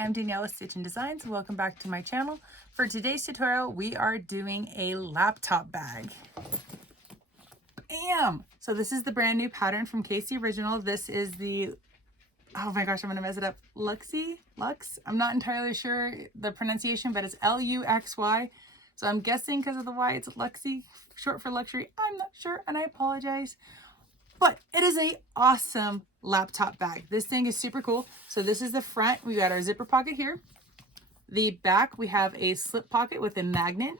I'm Danielle with Stitch and Designs. Welcome back to my channel. For today's tutorial, we are doing a laptop bag. Bam! So this is the brand new pattern from Casey Original. This is the, oh my gosh, I'm gonna mess it up. Lux? I'm not entirely sure the pronunciation, but it's Luxy. So I'm guessing because of the Y, it's Luxy, short for luxury. I'm not sure, and I apologize. But it is a awesome laptop bag. This thing is super cool. So this is the front. We got our zipper pocket here. The back, we have a slip pocket with a magnet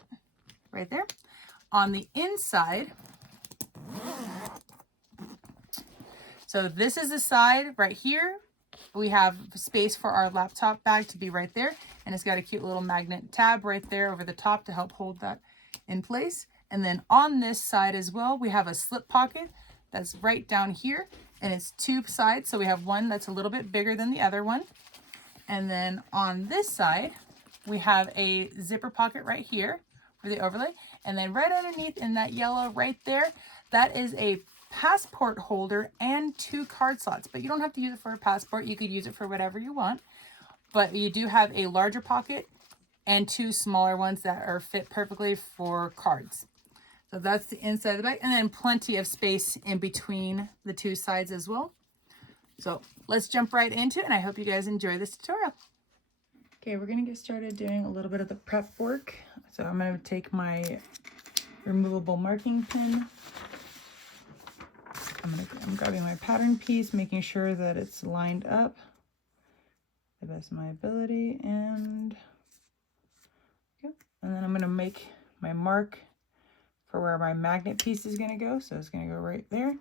right there. On the inside, so this is the side right here. We have space for our laptop bag to be right there. And it's got a cute little magnet tab right there over the top to help hold that in place. And then on this side as well, we have a slip pocket that's right down here, and it's two sides. So we have one that's a little bit bigger than the other one. And then on this side, we have a zipper pocket right here for the overlay. And then right underneath in that yellow right there, that is a passport holder and two card slots. But you don't have to use it for a passport. You could use it for whatever you want. But you do have a larger pocket and two smaller ones that are fit perfectly for cards. So that's the inside of the bag, and then plenty of space in between the two sides as well. So let's jump right into it, and I hope you guys enjoy this tutorial. Okay, we're gonna get started doing a little bit of the prep work. So I'm gonna take my removable marking pin. I'm grabbing my pattern piece, making sure that it's lined up the best of my ability, and then I'm gonna make my mark for where my magnet piece is going to go. So it's going to go right there.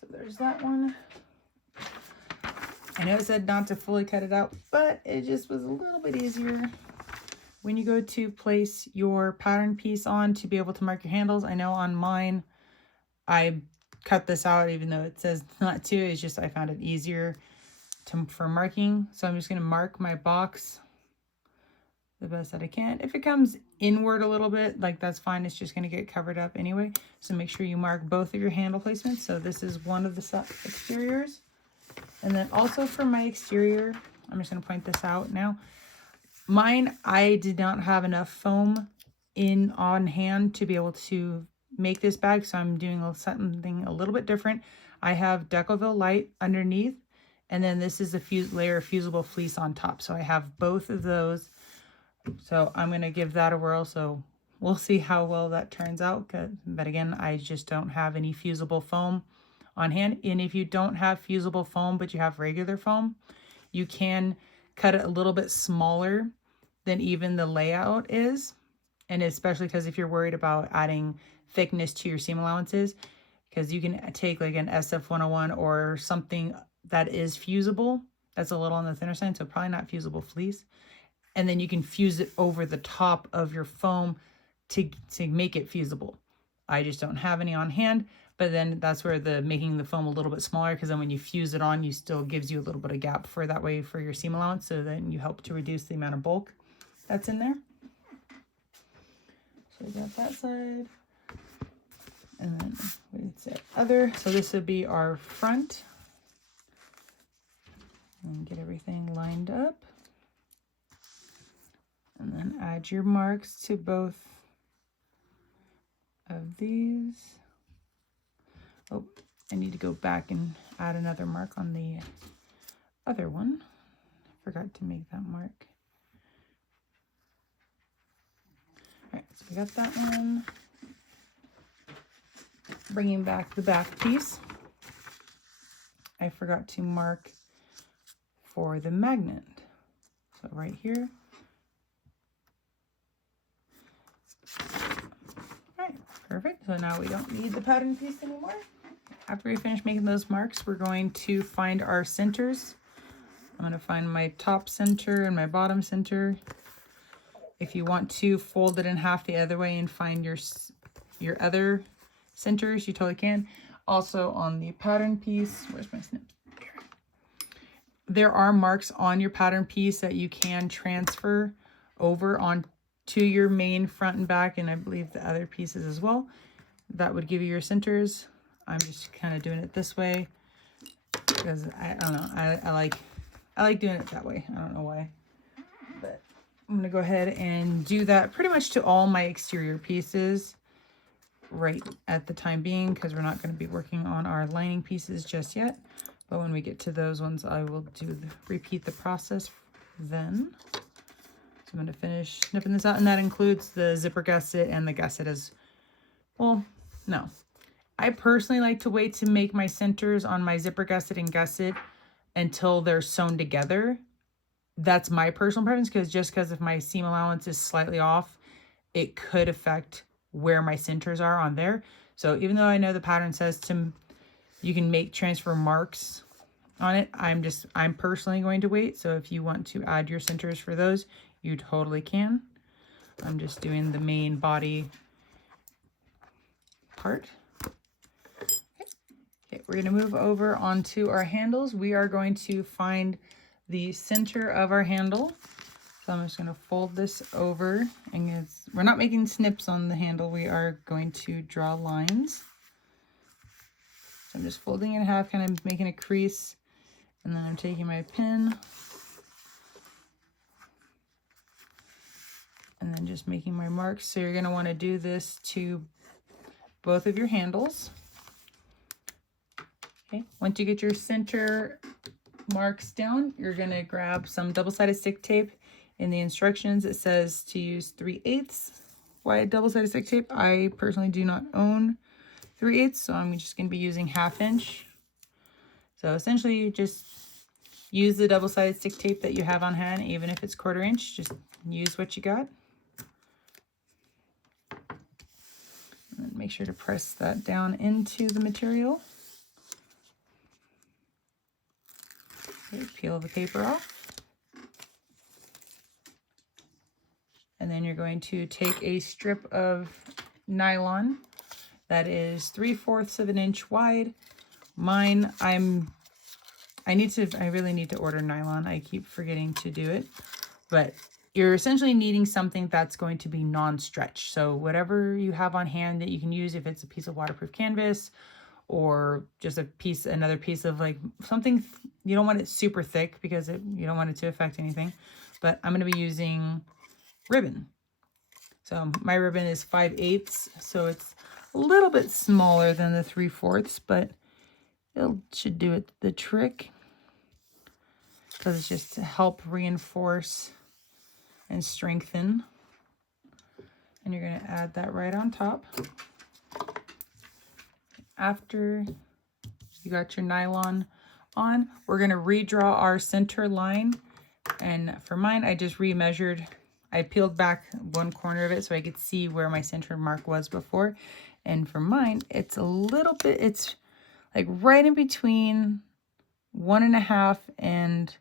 So there's that one. I know it said not to fully cut it out, but it just was a little bit easier when you go to place your pattern piece on to be able to mark your handles. I know on mine, I cut this out even though it says not to. It's just I found it easier for marking. So I'm just going to mark my box the best that I can. If it comes inward a little bit, like that's fine. It's just going to get covered up anyway. So make sure you mark both of your handle placements. So this is one of the exteriors. And then also for my exterior, I'm just going to point this out now. Mine, I did not have enough foam on hand to be able to make this bag. So I'm doing something a little bit different. I have Decoville Light underneath. And then this is a layer of fusible fleece on top. So I have both of those. So I'm going to give that a whirl. So we'll see how well that turns out. But again, I just don't have any fusible foam on hand. And if you don't have fusible foam, but you have regular foam, you can cut it a little bit smaller than even the layout is. And especially because if you're worried about adding thickness to your seam allowances, because you can take like an SF101 or something that is fusible, that's a little on the thinner side, so probably not fusible fleece. And then you can fuse it over the top of your foam to make it fusible. I just don't have any on hand, but then that's where making the foam a little bit smaller, because then when you fuse it on, you still gives you a little bit of gap for that way for your seam allowance. So then you help to reduce the amount of bulk that's in there. So we got that side. And then we'd say other. So this would be our front. And get everything lined up. And then add your marks to both of these. Oh, I need to go back and add another mark on the other one. Forgot to make that mark. All right, so we got that one. Bringing back the back piece. I forgot to mark for the magnet. So right here. Perfect. So now we don't need the pattern piece anymore. After we finish making those marks, we're going to find our centers. I'm going to find my top center and my bottom center. If you want to fold it in half the other way and find your other centers, you totally can. Also on the pattern piece, where's my snip? There are marks on your pattern piece that you can transfer over on to your main front and back, and I believe the other pieces as well. That would give you your centers. I'm just kind of doing it this way because I don't know, I like I like doing it that way. I don't know why, but I'm going to go ahead and do that pretty much to all my exterior pieces right at the time being, because we're not going to be working on our lining pieces just yet. But when we get to those ones, I will repeat the process then. So I'm going to finish snipping this out, and that includes the zipper gusset and the gusset as well. No, I personally like to wait to make my centers on my zipper gusset and gusset until they're sewn together. That's my personal preference, because if my seam allowance is slightly off, it could affect where my centers are on there. So even though I know the pattern says you can make transfer marks on it, I'm personally going to wait. So if you want to add your centers for those, you totally can. I'm just doing the main body part. Okay, we're going to move over onto our handles. We are going to find the center of our handle. So I'm just going to fold this over, and we're not making snips on the handle. We are going to draw lines. So I'm just folding it in half, kind of making a crease, and then I'm taking my pin and then just making my marks. So you're going to want to do this to both of your handles. Okay, once you get your center marks down, you're going to grab some double-sided stick tape. In the instructions, it says to use 3/8 wide double-sided stick tape. I personally do not own 3/8, so I'm just going to be using 1/2 inch. So essentially, you just use the double-sided stick tape that you have on hand, even if it's 1/4 inch. Just use what you got. And make sure to press that down into the material. Okay, peel the paper off. And then you're going to take a strip of nylon that is 3/4 of an inch wide. Mine, I really need to order nylon. I keep forgetting to do it. But you're essentially needing something that's going to be non-stretch. So whatever you have on hand that you can use, if it's a piece of waterproof canvas or just another piece of like something, you don't want it super thick because you don't want it to affect anything. But I'm going to be using ribbon. So my ribbon is 5/8, so it's a little bit smaller than the 3/4, but it should do the trick, because it's just to help reinforce and strengthen. And you're going to add that right on top. After you got your nylon on, we're going to redraw our center line. And for mine, I just remeasured. I peeled back one corner of it so I could see where my center mark was before. And for mine, it's a little bit, it's like right in between 1.5 and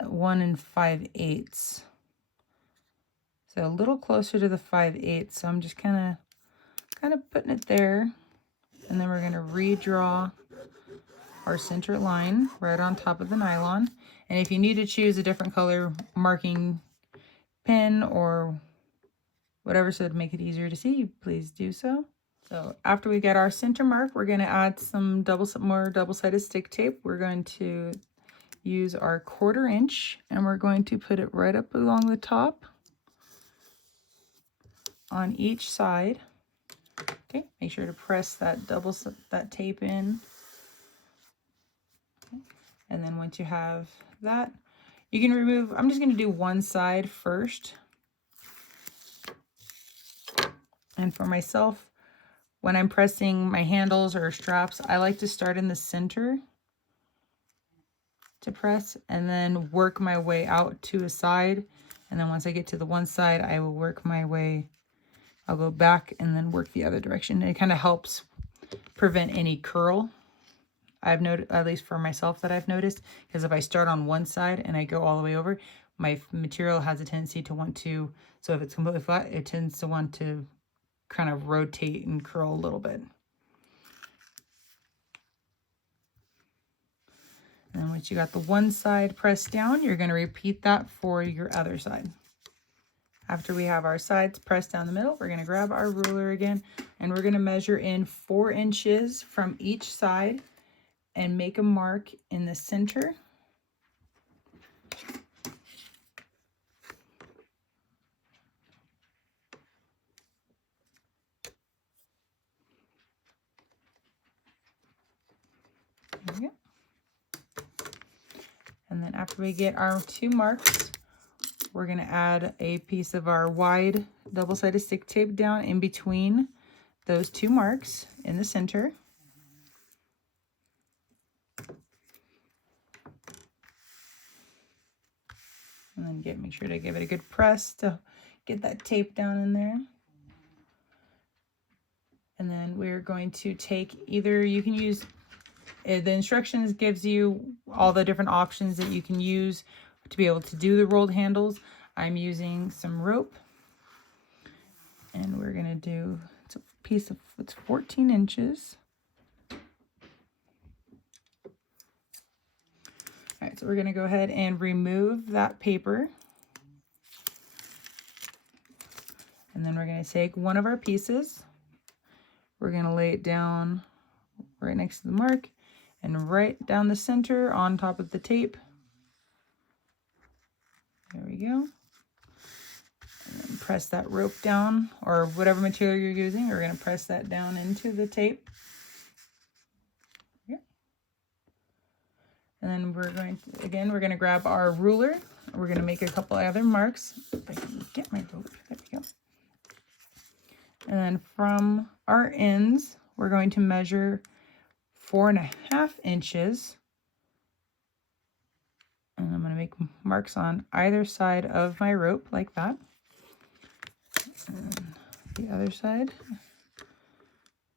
1 5/8. So a little closer to the 5/8. So I'm just kind of putting it there. And then we're going to redraw our center line right on top of the nylon. And if you need to choose a different color marking pen or whatever so to make it easier to see, please do so. So after we get our center mark, we're going to add some more double-sided stick tape. We're going to use our 1/4 inch, and we're going to put it right up along the top on each side. Okay, make sure to press that tape in. Okay. And then once you have that, you can remove, I'm just going to do one side first. And for myself, when I'm pressing my handles or straps, I like to start in the center to press and then work my way out to a side. And then once I get to the one side, I will work my way, I'll go back and then work the other direction. It kind of helps prevent any curl. I've noticed, at least for myself, that I've noticed, because if I start on one side and I go all the way over, my material has a tendency to want to, so if it's completely flat, it tends to want to kind of rotate and curl a little bit. And once you got the one side pressed down, you're going to repeat that for your other side. After we have our sides pressed down the middle, we're going to grab our ruler again, and we're going to measure in 4 inches from each side and make a mark in the center. And then after we get our 2 marks, we're going to add a piece of our wide double-sided stick tape down in between those 2 marks in the center. And then make sure to give it a good press to get that tape down in there. And then we're going to take either, you can use, the instructions gives you all the different options that you can use to be able to do the rolled handles. I'm using some rope, and we're gonna do, it's a piece of, it's 14 inches. All right, so we're gonna go ahead and remove that paper. And then we're gonna take one of our pieces. We're gonna lay it down right next to the mark and right down the center on top of the tape. There we go. And then press that rope down, or whatever material you're using. We're gonna press that down into the tape. And then we're going to, again, we're going to grab our ruler. We're going to make a couple other marks. If I can get my rope, there we go. And then from our ends, we're going to measure 4.5 inches. And I'm going to make marks on either side of my rope like that. And the other side,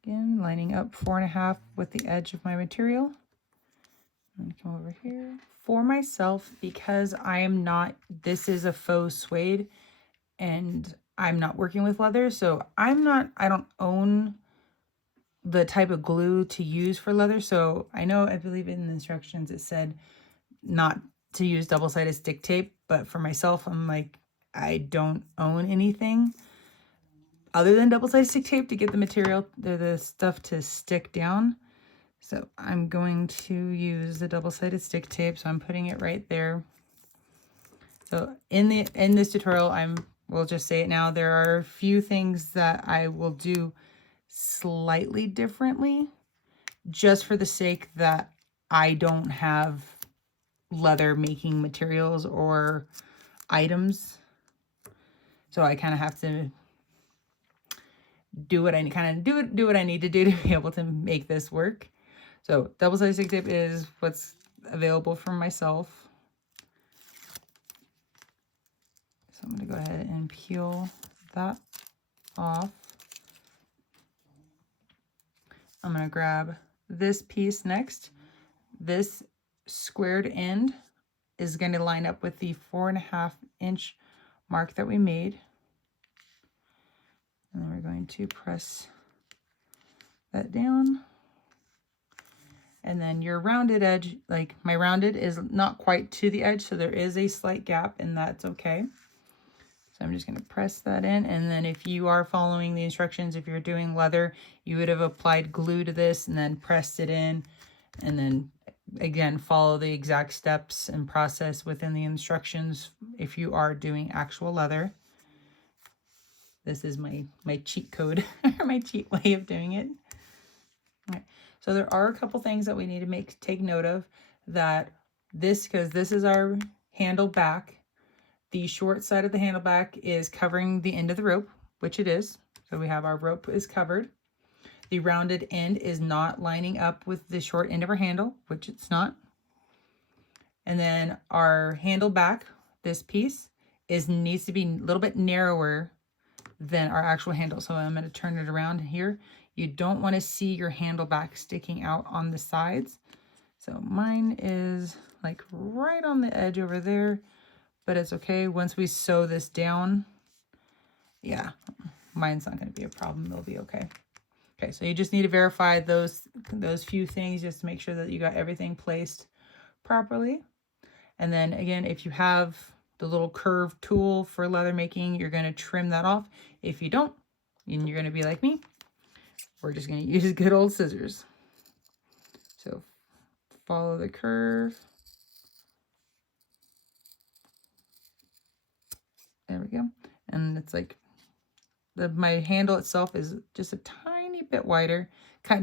again, lining up 4.5 with the edge of my material. And come over here. For myself, because I am not, this is a faux suede and I'm not working with leather, so I don't own the type of glue to use for leather. So I believe in the instructions it said not to use double-sided stick tape, but for myself, I'm like, I don't own anything other than double-sided stick tape to get the material, the stuff to stick down. So I'm going to use the double-sided stick tape. So I'm putting it right there. So in this tutorial, we'll just say it now, there are a few things that I will do slightly differently, just for the sake that I don't have leather making materials or items. So I kind of have to do what I do what I need to do to be able to make this work. So double-sided stick tape is what's available for myself. So I'm going to go ahead and peel that off. I'm going to grab this piece next. This squared end is going to line up with the 4.5 inch mark that we made. And then we're going to press that down. And then your rounded edge, like my rounded is not quite to the edge, so there is a slight gap, and that's okay. So I'm just going to press that in. And then if you are following the instructions, if you're doing leather, you would have applied glue to this and then pressed it in. And then again, follow the exact steps and process within the instructions if you are doing actual leather. This is my cheat code, or my cheat way of doing it. All right. So there are a couple things that we need to take note of, that because this is our handle back. The short side of the handle back is covering the end of the rope, which it is. So we have our rope is covered. The rounded end is not lining up with the short end of our handle, which it's not. And then our handle back, this piece, needs to be a little bit narrower than our actual handle. So I'm going to turn it around here. You don't want to see your handle back sticking out on the sides. So mine is like right on the edge over there, but it's okay. Once we sew this down, yeah, mine's not going to be a problem. It'll be okay. Okay, so you just need to verify those few things just to make sure that you got everything placed properly. And then again, if you have the little curved tool for leather making, you're going to trim that off. If you don't, and you're going to be like me, we're just going to use good old scissors. So follow the curve. There we go. And it's like my handle itself is just a tiny bit wider,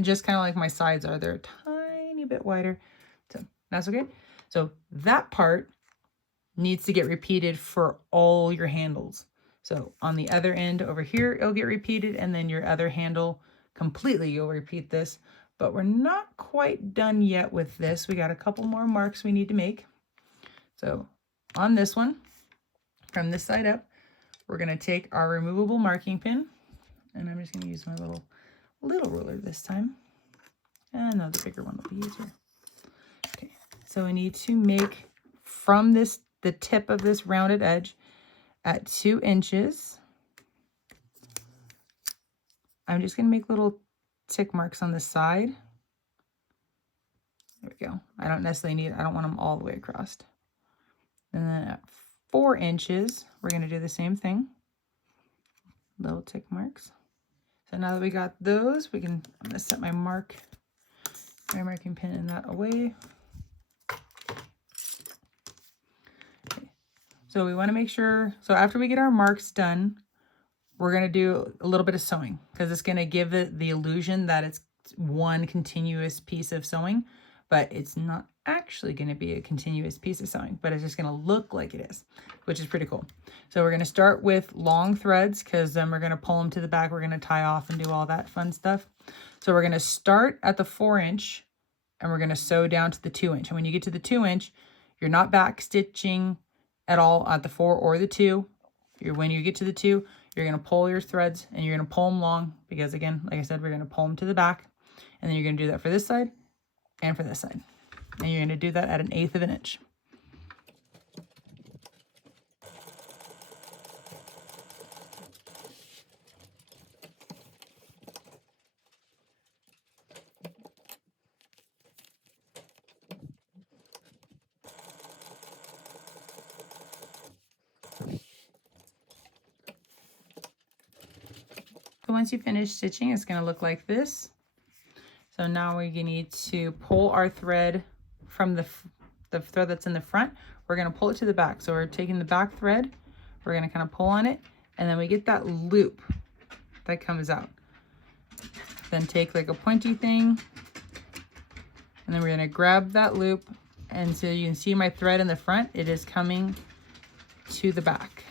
just kind of like my sides are. They're a tiny bit wider. So that's okay. So that part needs to get repeated for all your handles. So on the other end over here, it'll get repeated, and then your other handle completely, you'll repeat this. But we're not quite done yet with this. We got a couple more marks we need to make. So on this one, from this side up, we're gonna take our removable marking pin, and I'm just gonna use my little ruler this time. And no, the bigger one will be easier. Okay, so we need to make from this, the tip of this rounded edge at 2 inches. I'm just gonna make little tick marks on the side. There we go. I don't want them all the way across. And then at 4 inches, we're gonna do the same thing. Little tick marks. So now that we got those, I'm gonna set my marking pin in that away. Okay. So we wanna make sure, so after we get our marks done, we're gonna do a little bit of sewing because it's gonna give it the illusion that it's one continuous piece of sewing, but it's not actually gonna be a continuous piece of sewing, but it's just gonna look like it is, which is pretty cool. So we're gonna start with long threads because then we're gonna pull them to the back. We're gonna tie off and do all that fun stuff. So we're gonna start at the 4 inch and we're gonna sew down to the 2 inch. And when you get to the 2 inch, you're not back stitching at all at the 4 or the 2. When you get to the 2, you're gonna pull your threads and you're gonna pull them long because again, like I said, we're gonna pull them to the back, and then you're gonna do that for this side and for this side. And you're gonna do that at 1/8 of an inch. So once you finish stitching, it's gonna look like this. So now we need to pull our thread from the thread that's in the front. We're gonna pull it to the back. So we're taking the back thread, we're gonna kind of pull on it, and then we get that loop that comes out. Then take like a pointy thing, and then we're gonna grab that loop, and so you can see my thread in the front, it is coming to the back,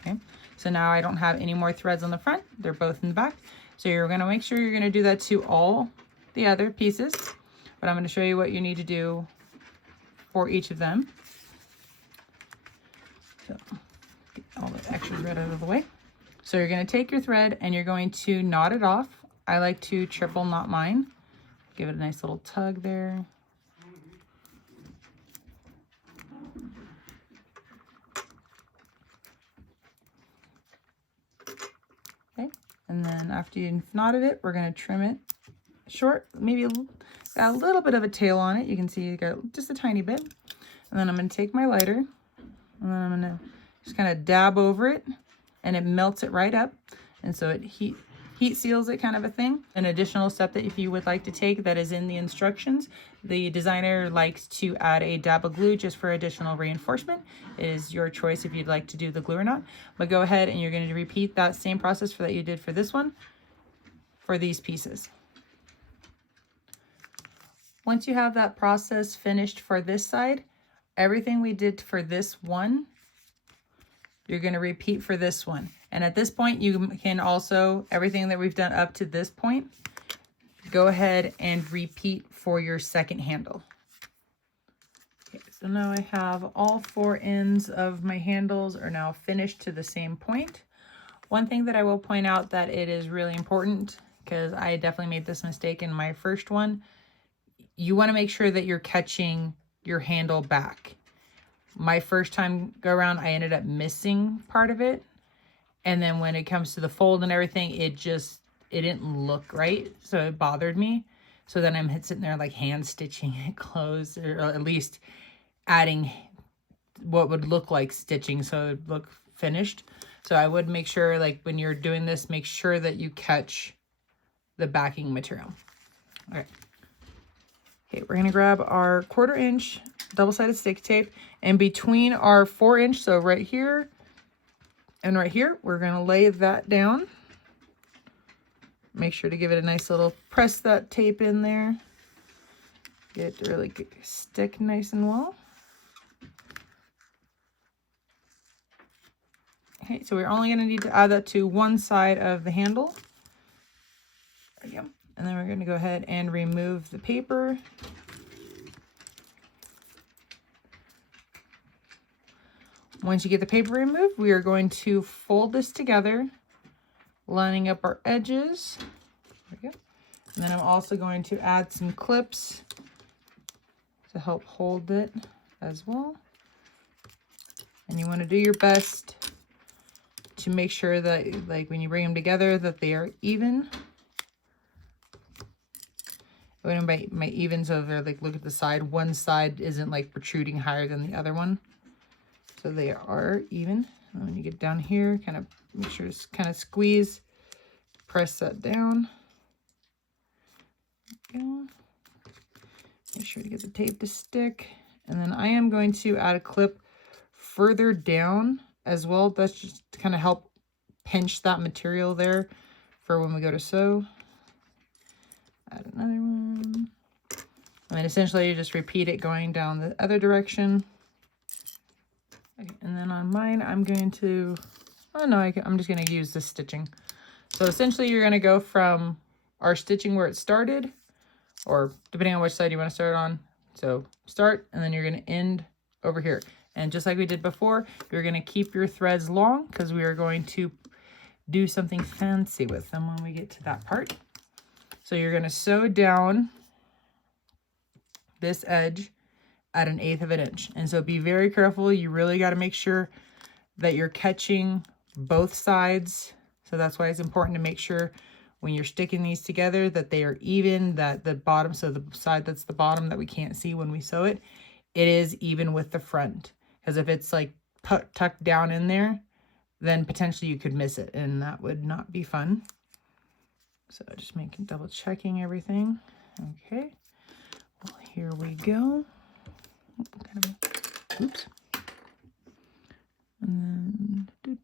okay? So now I don't have any more threads on the front, they're both in the back. So you're gonna make sure you're gonna do that to all the other pieces, but I'm gonna show you what you need to do for each of them. So get all the extras right out of the way. So you're gonna take your thread and you're going to knot it off. I like to triple knot mine. Give it a nice little tug there. Okay, and then after you've knotted it, we're gonna trim it short, maybe got a little bit of a tail on it. You can see you got just a tiny bit. And then I'm gonna take my lighter and then I'm gonna just kind of dab over it, and it melts it right up. And so it heat seals it, kind of a thing. An additional step that if you would like to take that is in the instructions, the designer likes to add a dab of glue just for additional reinforcement. It is your choice if you'd like to do the glue or not, but go ahead and you're going to repeat that same process that you did for this one for these pieces. Once you have that process finished for this side, everything we did for this one, you're going to repeat for this one. And at this point, you can also, everything that we've done up to this point, go ahead and repeat for your second handle. Okay, so now I have all 4 ends of my handles are now finished to the same point. One thing that I will point out that it is really important, because I definitely made this mistake in my first one, you want to make sure that you're catching your handle back. My first time go around, I ended up missing part of it. And then when it comes to the fold and everything, it didn't look right. So it bothered me. So then I'm sitting there like hand stitching it closed, or at least adding what would look like stitching so it would look finished. So I would make sure, like when you're doing this, make sure that you catch the backing material. All right. Okay, we're gonna grab our 1/4 inch double-sided stick tape, and between our 4 inch, so right here and right here, we're gonna lay that down. Make sure to give it a nice little press that tape in there. Get it to really stick nice and well. Okay, so we're only going to need to add that to one side of the handle. There we go. And then we're going to go ahead and remove the paper. Once you get the paper removed, we are going to fold this together, lining up our edges. There we go. And then I'm also going to add some clips to help hold it as well. And you want to do your best to make sure that, like, when you bring them together, that they are even. When my evens over, like, look at the side. One side isn't like protruding higher than the other one. So they are even. And when you get down here, kind of make sure to kind of squeeze, press that down. There we go. Make sure to get the tape to stick. And then I am going to add a clip further down as well. That's just to kind of help pinch that material there for when we go to sew. Add another one. And then essentially you just repeat it going down the other direction. Okay, and then on mine, I'm going to, oh no, I'm just going to use this stitching. So essentially you're going to go from our stitching where it started, or depending on which side you want to start on. So start, and then you're going to end over here. And just like we did before, you're going to keep your threads long because we are going to do something fancy with them when we get to that part. So you're going to sew down this edge at 1/8 of an inch. And so be very careful. You really got to make sure that you're catching both sides. So that's why it's important to make sure when you're sticking these together that they are even, that the bottom, so the side that's the bottom that we can't see when we sew it, it is even with the front. Because if it's like tucked down in there, then potentially you could miss it, and that would not be fun. So just double checking everything. Okay, well, here we go. Oops. And then,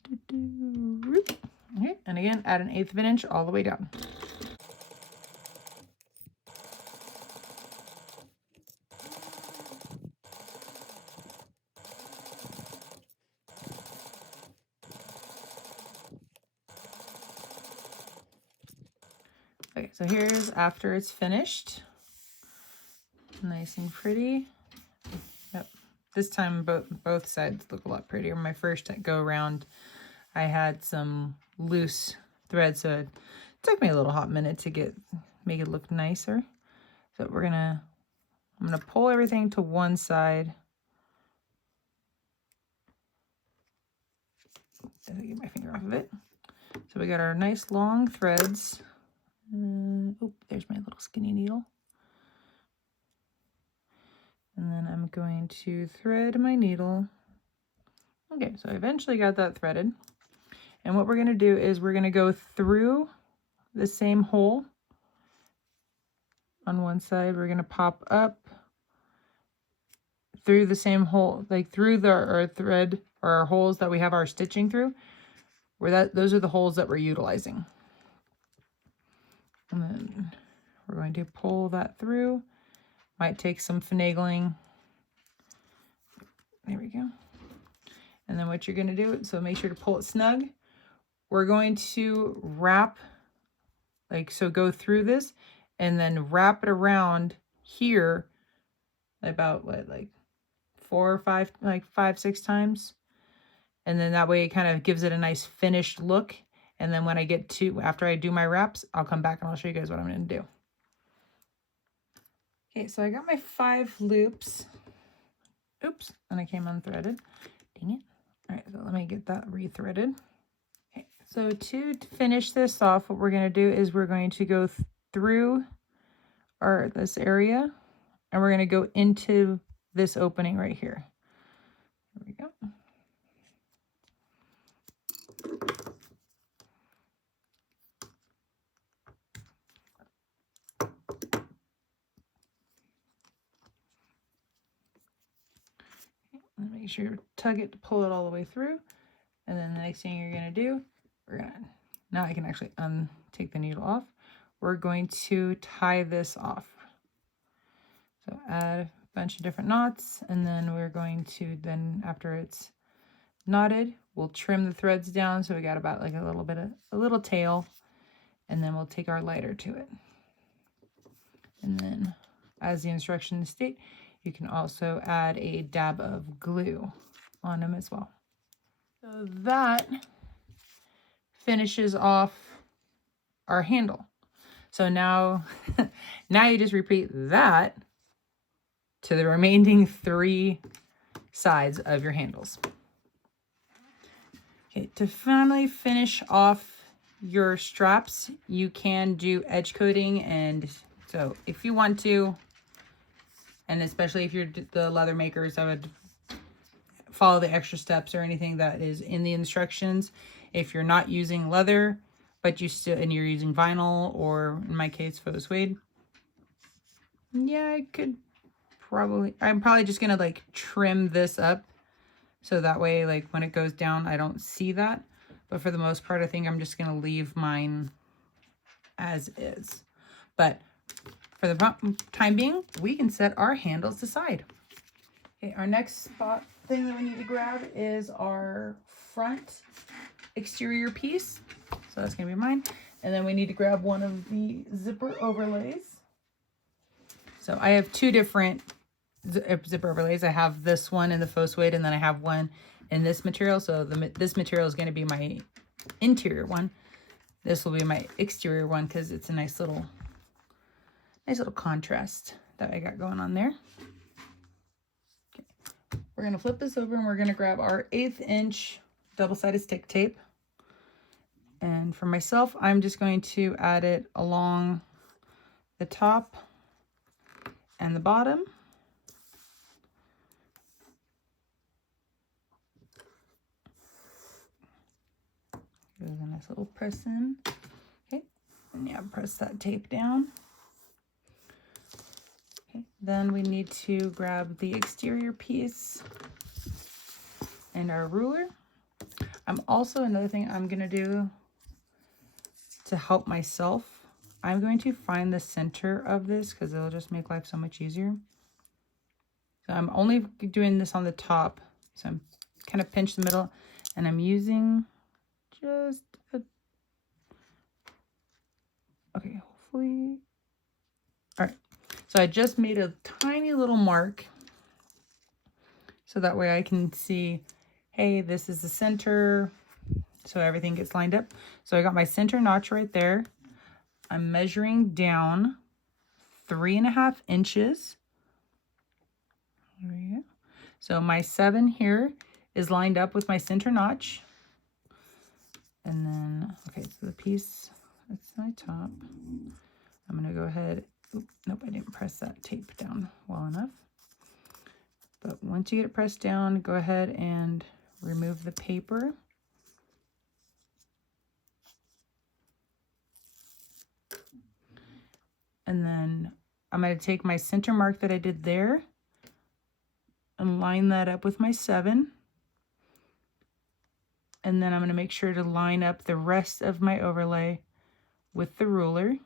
okay, and again, add 1/8 of an inch all the way down. Okay, so here's after it's finished. Nice and pretty. Yep. This time both sides look a lot prettier. My first go around, I had some loose thread, so it took me a little hot minute to make it look nicer. So I'm gonna pull everything to one side. Get my finger off of it. So we got our nice long threads. Oh, there's my little skinny needle. And then I'm going to thread my needle. Okay, so I eventually got that threaded. And what we're going to do is we're going to go through the same hole on one side. We're going to pop up through the same hole, like through our thread or our holes that we have our stitching through. Those are the holes that we're utilizing. And then we're going to pull that through. Might take some finagling. There we go. And then what you're going to do, so make sure to pull it snug. We're going to wrap, so go through this and then wrap it around here about what, like 4 or 5, like 5, 6 times. And then that way it kind of gives it a nice finished look. And then when I get to, after I do my wraps, I'll come back and I'll show you guys what I'm going to do. Okay, so I got my 5 loops. Oops, and I came unthreaded. Dang it. All right, so let me get that rethreaded. Okay, so to finish this off, what we're going to do is we're going to go through this area, and we're going to go into this opening right here. There we go. Make sure you tug it to pull it all the way through. And then the next thing you're going to do, now I can actually take the needle off. We're going to tie this off. So add a bunch of different knots, and then we're going to, after it's knotted. We'll trim the threads down so we got about like a little tail, and then we'll take our lighter to it. And then, as the instructions state, you can also add a dab of glue on them as well. So that finishes off our handle. So now, now you just repeat that to the remaining 3 sides of your handles. Okay, to finally finish off your straps, you can do edge coating, and so if you want to, and especially if you're the leather makers, I would follow the extra steps or anything that is in the instructions. If you're not using leather, but you're using vinyl, or in my case, faux suede, yeah, I'm probably just gonna like trim this up so that way, like when it goes down, I don't see that. But for the most part, I think I'm just gonna leave mine as is. But for the time being, we can set our handles aside. Okay, our next thing that we need to grab is our front exterior piece. So that's gonna be mine. And then we need to grab one of the zipper overlays. So I have 2 different zipper overlays. I have this one in the faux suede, and then I have one in this material. So this material is going to be my interior one. This will be my exterior one because it's a nice little contrast that I got going on there. Okay. We're going to flip this over, and we're going to grab our 1/8 inch double-sided stick tape. And for myself, I'm just going to add it along the top and the bottom. There's a nice little press in. Okay, and yeah, press that tape down. Okay, then we need to grab the exterior piece and our ruler. Another thing I'm gonna do to help myself, I'm going to find the center of this because it'll just make life so much easier. So I'm only doing this on the top. So I'm kind of pinch the middle, and I'm using just okay, hopefully. All right, so I just made a tiny little mark so that way I can see, hey, this is the center, so everything gets lined up. So I got my center notch right there. I'm measuring down 3.5 inches. There we go. So my 7 here is lined up with my center notch. And then, okay, so the piece that's my top, I'm going to go ahead. Nope, I didn't press that tape down well enough. But once you get it pressed down, go ahead and remove the paper. And then I'm going to take my center mark that I did there and line that up with my 7. And then I'm going to make sure to line up the rest of my overlay with the ruler.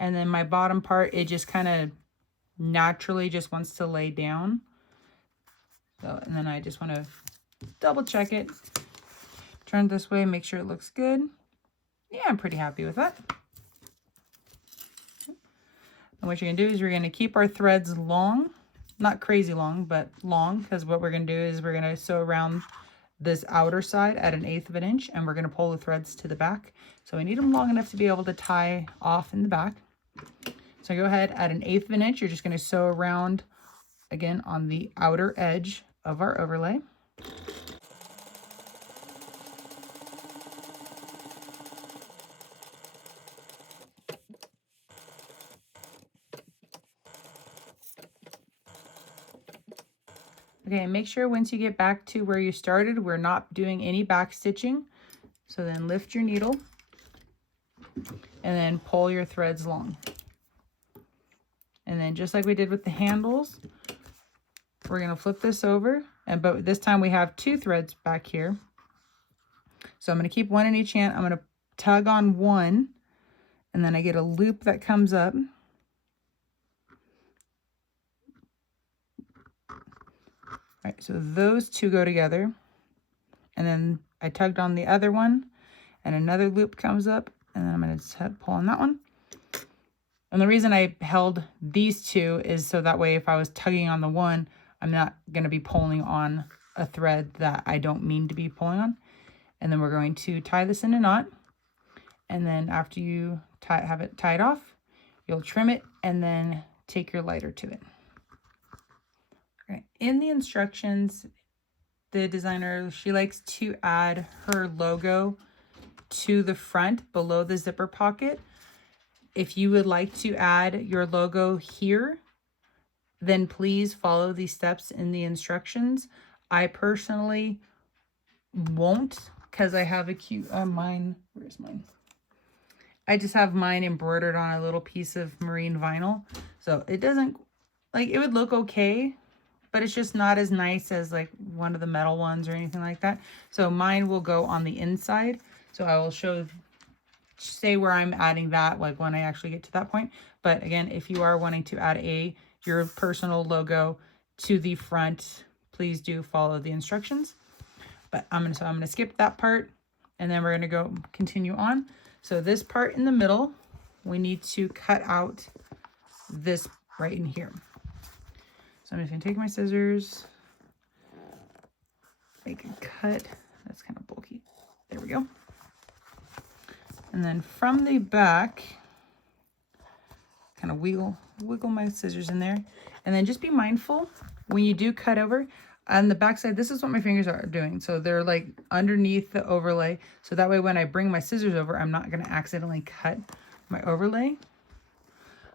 And then my bottom part, it just kind of naturally just wants to lay down. So, and then I just want to double check it. Turn it this way, make sure it looks good. Yeah, I'm pretty happy with that. And what you're going to do is we're going to keep our threads long. Not crazy long, but long, because what we're going to do is we're going to sew around this outer side at 1/8 inch, and we're going to pull the threads to the back. So we need them long enough to be able to tie off in the back. So go ahead at 1/8 inch. You're just going to sew around again on the outer edge of our overlay. Okay, make sure once you get back to where you started, we're not doing any back stitching. So then lift your needle and then pull your threads long. And then just like we did with the handles, we're going to flip this over, but this time we have 2 threads back here. So I'm going to keep one in each hand. I'm going to tug on one, and then I get a loop that comes up. right, so those two go together, and then I tugged on the other one, and another loop comes up, and then I'm going to pull on that one. And the reason I held these two is so that way if I was tugging on the one, I'm not going to be pulling on a thread that I don't mean to be pulling on. And then we're going to tie this in a knot. And then after you have it tied off, you'll trim it and then take your lighter to it. Right. In the instructions, the designer, she likes to add her logo to the front below the zipper pocket. If you would like to add your logo here, then please follow these steps in the instructions. I personally won't, because I have a cute mine. Where's mine? I just have mine embroidered on a little piece of marine vinyl. So it doesn't, like, it would look okay, but it's just not as nice as like one of the metal ones or anything like that. So mine will go on the inside. So I will say where I'm adding that, like when I actually get to that point. But again, if you are wanting to add your personal logo to the front, please do follow the instructions. But I'm gonna skip that part, and then we're gonna continue on. So this part in the middle, we need to cut out this right in here. So I'm just gonna take my scissors, make a cut. That's kind of bulky. There we go. And then from the back, kind of wiggle my scissors in there. And then just be mindful when you do cut over on the back side. This is what my fingers are doing. So they're like underneath the overlay. So that way when I bring my scissors over, I'm not going to accidentally cut my overlay.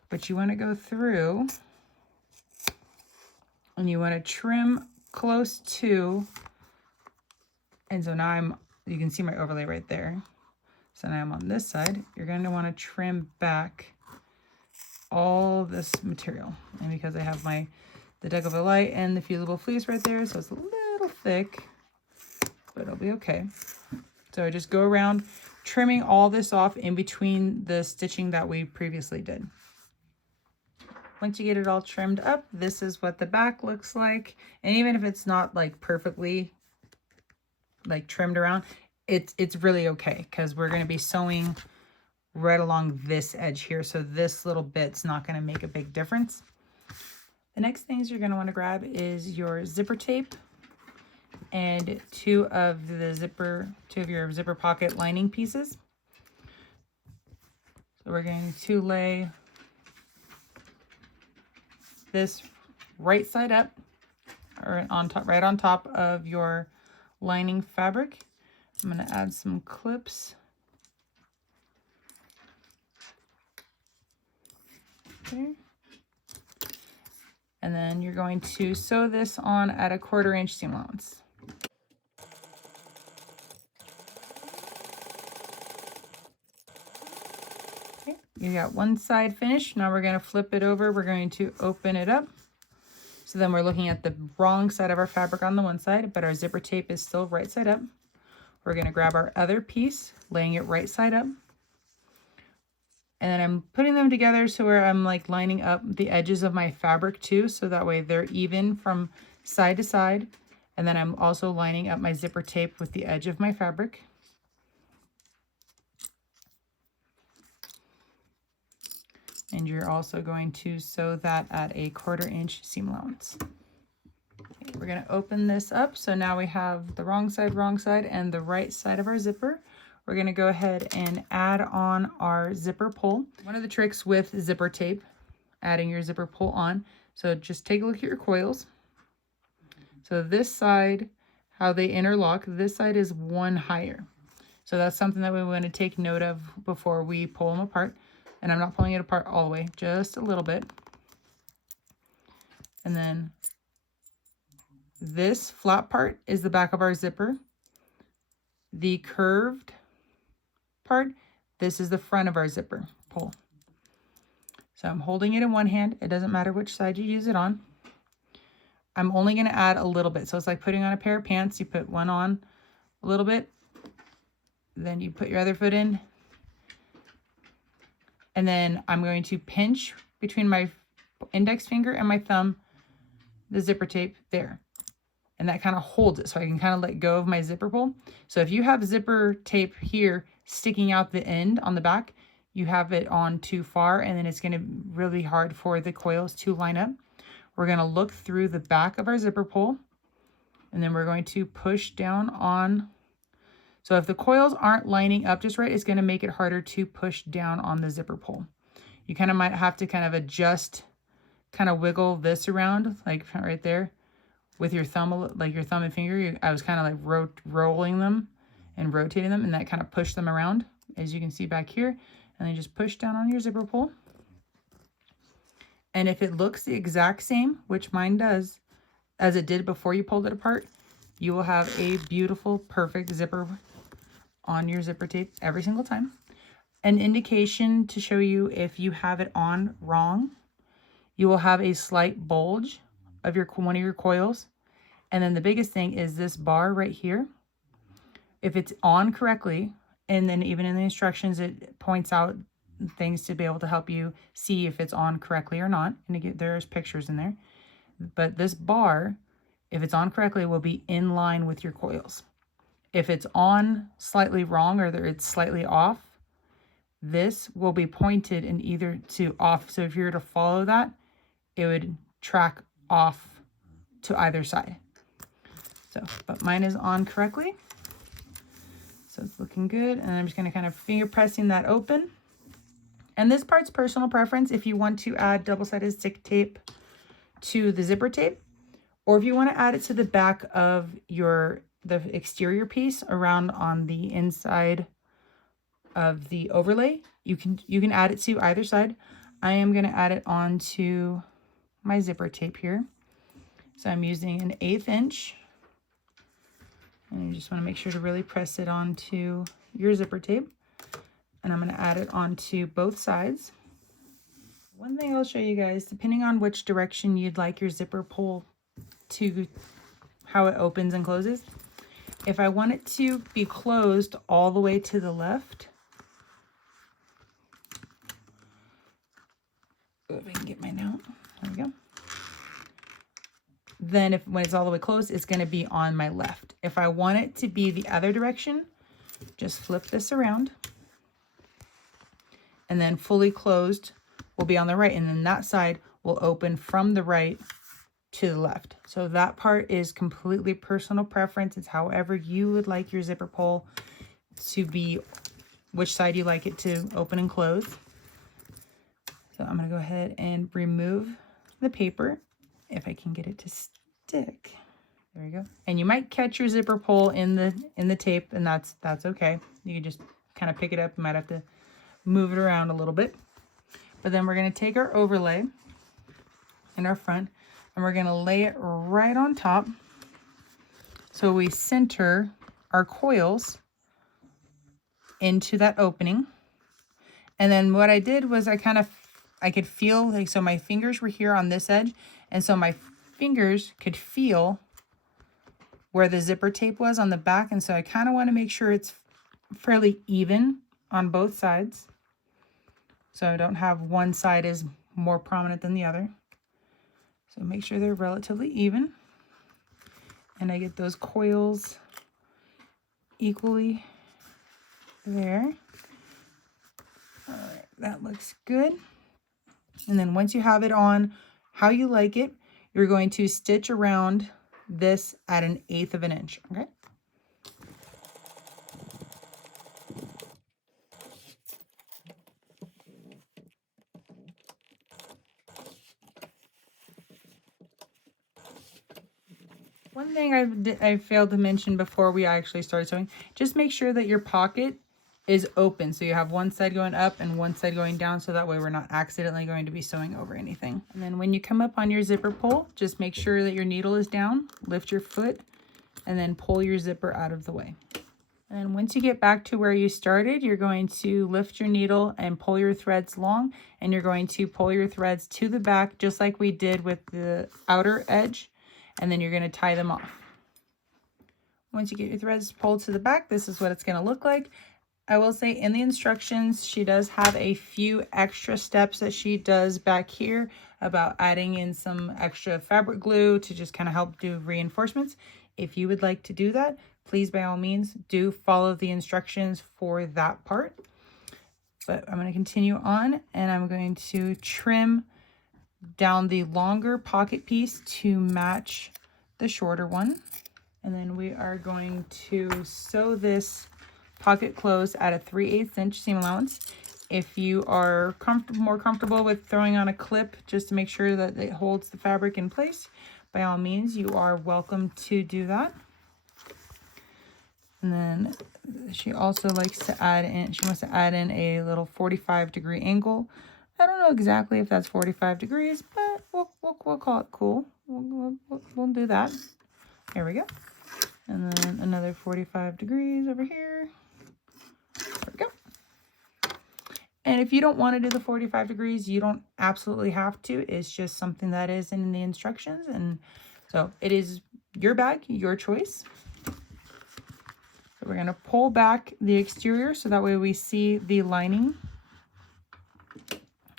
But you want to go through and you want to trim close to. And so now you can see my overlay right there. So now I'm on this side. You're going to want to trim back all this material. And because I have the deck of a light and the fusible fleece right there, so it's a little thick, but it'll be okay. So I just go around trimming all this off in between the stitching that we previously did. Once you get it all trimmed up, this is what the back looks like. And even if it's not like perfectly like trimmed around, it's really okay, because we're going to be sewing right along this edge here. So this little bit's not going to make a big difference. The next things you're going to want to grab is your zipper tape and two of your zipper pocket lining pieces. So we're going to lay this right side up, or on top, right on top of your lining fabric. I'm going to add some clips. Okay. And then you're going to sew this on at 1/4 inch seam allowance. Okay, you got one side finished. Now we're going to flip it over. We're going to open it up. So then we're looking at the wrong side of our fabric on the one side, but our zipper tape is still right side up. We're going to grab our other piece, laying it right side up. And then I'm putting them together so where I'm like lining up the edges of my fabric too, so that way they're even from side to side. And then I'm also lining up my zipper tape with the edge of my fabric. And you're also going to sew that at 1/4 inch seam allowance. Okay, we're going to open this up. So now we have the wrong side, and the right side of our zipper. We're going to go ahead and add on our zipper pull. One of the tricks with zipper tape, adding your zipper pull on. So just take a look at your coils. So this side, how they interlock, this side is one higher. So that's something that we want to take note of before we pull them apart. And I'm not pulling it apart all the way, just a little bit. And then this flat part is the back of our zipper. The curved part, this is the front of our zipper pull. So I'm holding it in one hand. It doesn't matter which side you use it on. I'm only going to add a little bit. So it's like putting on a pair of pants. You put one on a little bit, then you put your other foot in, and then I'm going to pinch between my index finger and my thumb the zipper tape there. and that kind of holds it. So I can kind of let go of my zipper pull. So if you have zipper tape here sticking out the end on the back, you have it on too far, and then it's going to be really hard for the coils to line up. We're going to look through the back of our zipper pull, and then we're going to push down on. So if the coils aren't lining up just right, it's going to make it harder to push down on the zipper pull. You kind of might have to kind of adjust, kind of wiggle this around, like right there, with your thumb, like your thumb and finger. I was kind of like rolling them and rotating them, and that kind of pushed them around, as you can see back here. And then just push down on your zipper pull. And if it looks the exact same, which mine does, as it did before you pulled it apart, you will have a beautiful, perfect zipper on your zipper tape every single time. An indication to show you if you have it on wrong, you will have a slight bulge of one of your coils. And then the biggest thing is this bar right here. If it's on correctly, and then even in the instructions, it points out things to be able to help you see if it's on correctly or not. And again, there's pictures in there. But this bar, if it's on correctly, will be in line with your coils. If it's on slightly wrong, or it's slightly off, this will be pointed in either to off. So if you were to follow that, it would track off to either side. So, but mine is on correctly. So it's looking good. And I'm just going to kind of finger pressing that open. And this part's personal preference. If you want to add double-sided stick tape to the zipper tape, or if you want to add it to the back of the exterior piece around on the inside of the overlay, you can add it to either side. I am going to add it onto my zipper tape here. So I'm using an 1/8 inch. And you just want to make sure to really press it onto your zipper tape. And I'm going to add it onto both sides. One thing I'll show you guys, depending on which direction you'd like your zipper pull to, how it opens and closes. If I want it to be closed all the way to the left, if I can get my note, there we go. Then when it's all the way closed, it's going to be on my left. If I want it to be the other direction, just flip this around. And then fully closed will be on the right. And then that side will open from the right to the left. So that part is completely personal preference. It's however you would like your zipper pull to be, which side you like it to open and close. So I'm going to go ahead and remove the paper, if I can get it to stick. There we go. And you might catch your zipper pull in the tape, and that's okay. You can just kind of pick it up. You might have to move it around a little bit. But then we're going to take our overlay in our front, and we're going to lay it right on top. So we center our coils into that opening. And then what I did was I could feel, like, so my fingers were here on this edge. And so my fingers could feel where the zipper tape was on the back. And so I kind of want to make sure it's fairly even on both sides. So I don't have one side is more prominent than the other. So make sure they're relatively even. And I get those coils equally there. All right, that looks good. And then once you have it on how you like it, you're going to stitch around this at 1/8 of an inch, okay? One thing I failed to mention before we actually started sewing, just make sure that your pocket is open. So you have one side going up and one side going down, so that way we're not accidentally going to be sewing over anything. And then when you come up on your zipper pull, just make sure that your needle is down, lift your foot, and then pull your zipper out of the way. And once you get back to where you started, you're going to lift your needle and pull your threads long, and you're going to pull your threads to the back, just like we did with the outer edge, and then you're going to tie them off. Once you get your threads pulled to the back, this is what it's going to look like. I will say in the instructions, she does have a few extra steps that she does back here. about adding in some extra fabric glue to just kind of help do reinforcements. If you would like to do that, please by all means do follow the instructions for that part. But I'm going to continue on, and I'm going to trim down the longer pocket piece to match the shorter one. And then we are going to sew this pocket closed at a 3/8 inch seam allowance. If you are more comfortable with throwing on a clip just to make sure that it holds the fabric in place, by all means, you are welcome to do that. And then she also likes to add in, she wants to add in a little 45-degree angle. I don't know exactly if that's 45 degrees, but we'll call it cool. We'll do that. There we go. And then another 45 degrees over here. There we go. And if you don't want to do the 45 degrees, you don't absolutely have to. It's just something that is in the instructions. And so it is your bag, your choice. So we're going to pull back the exterior so that way we see the lining.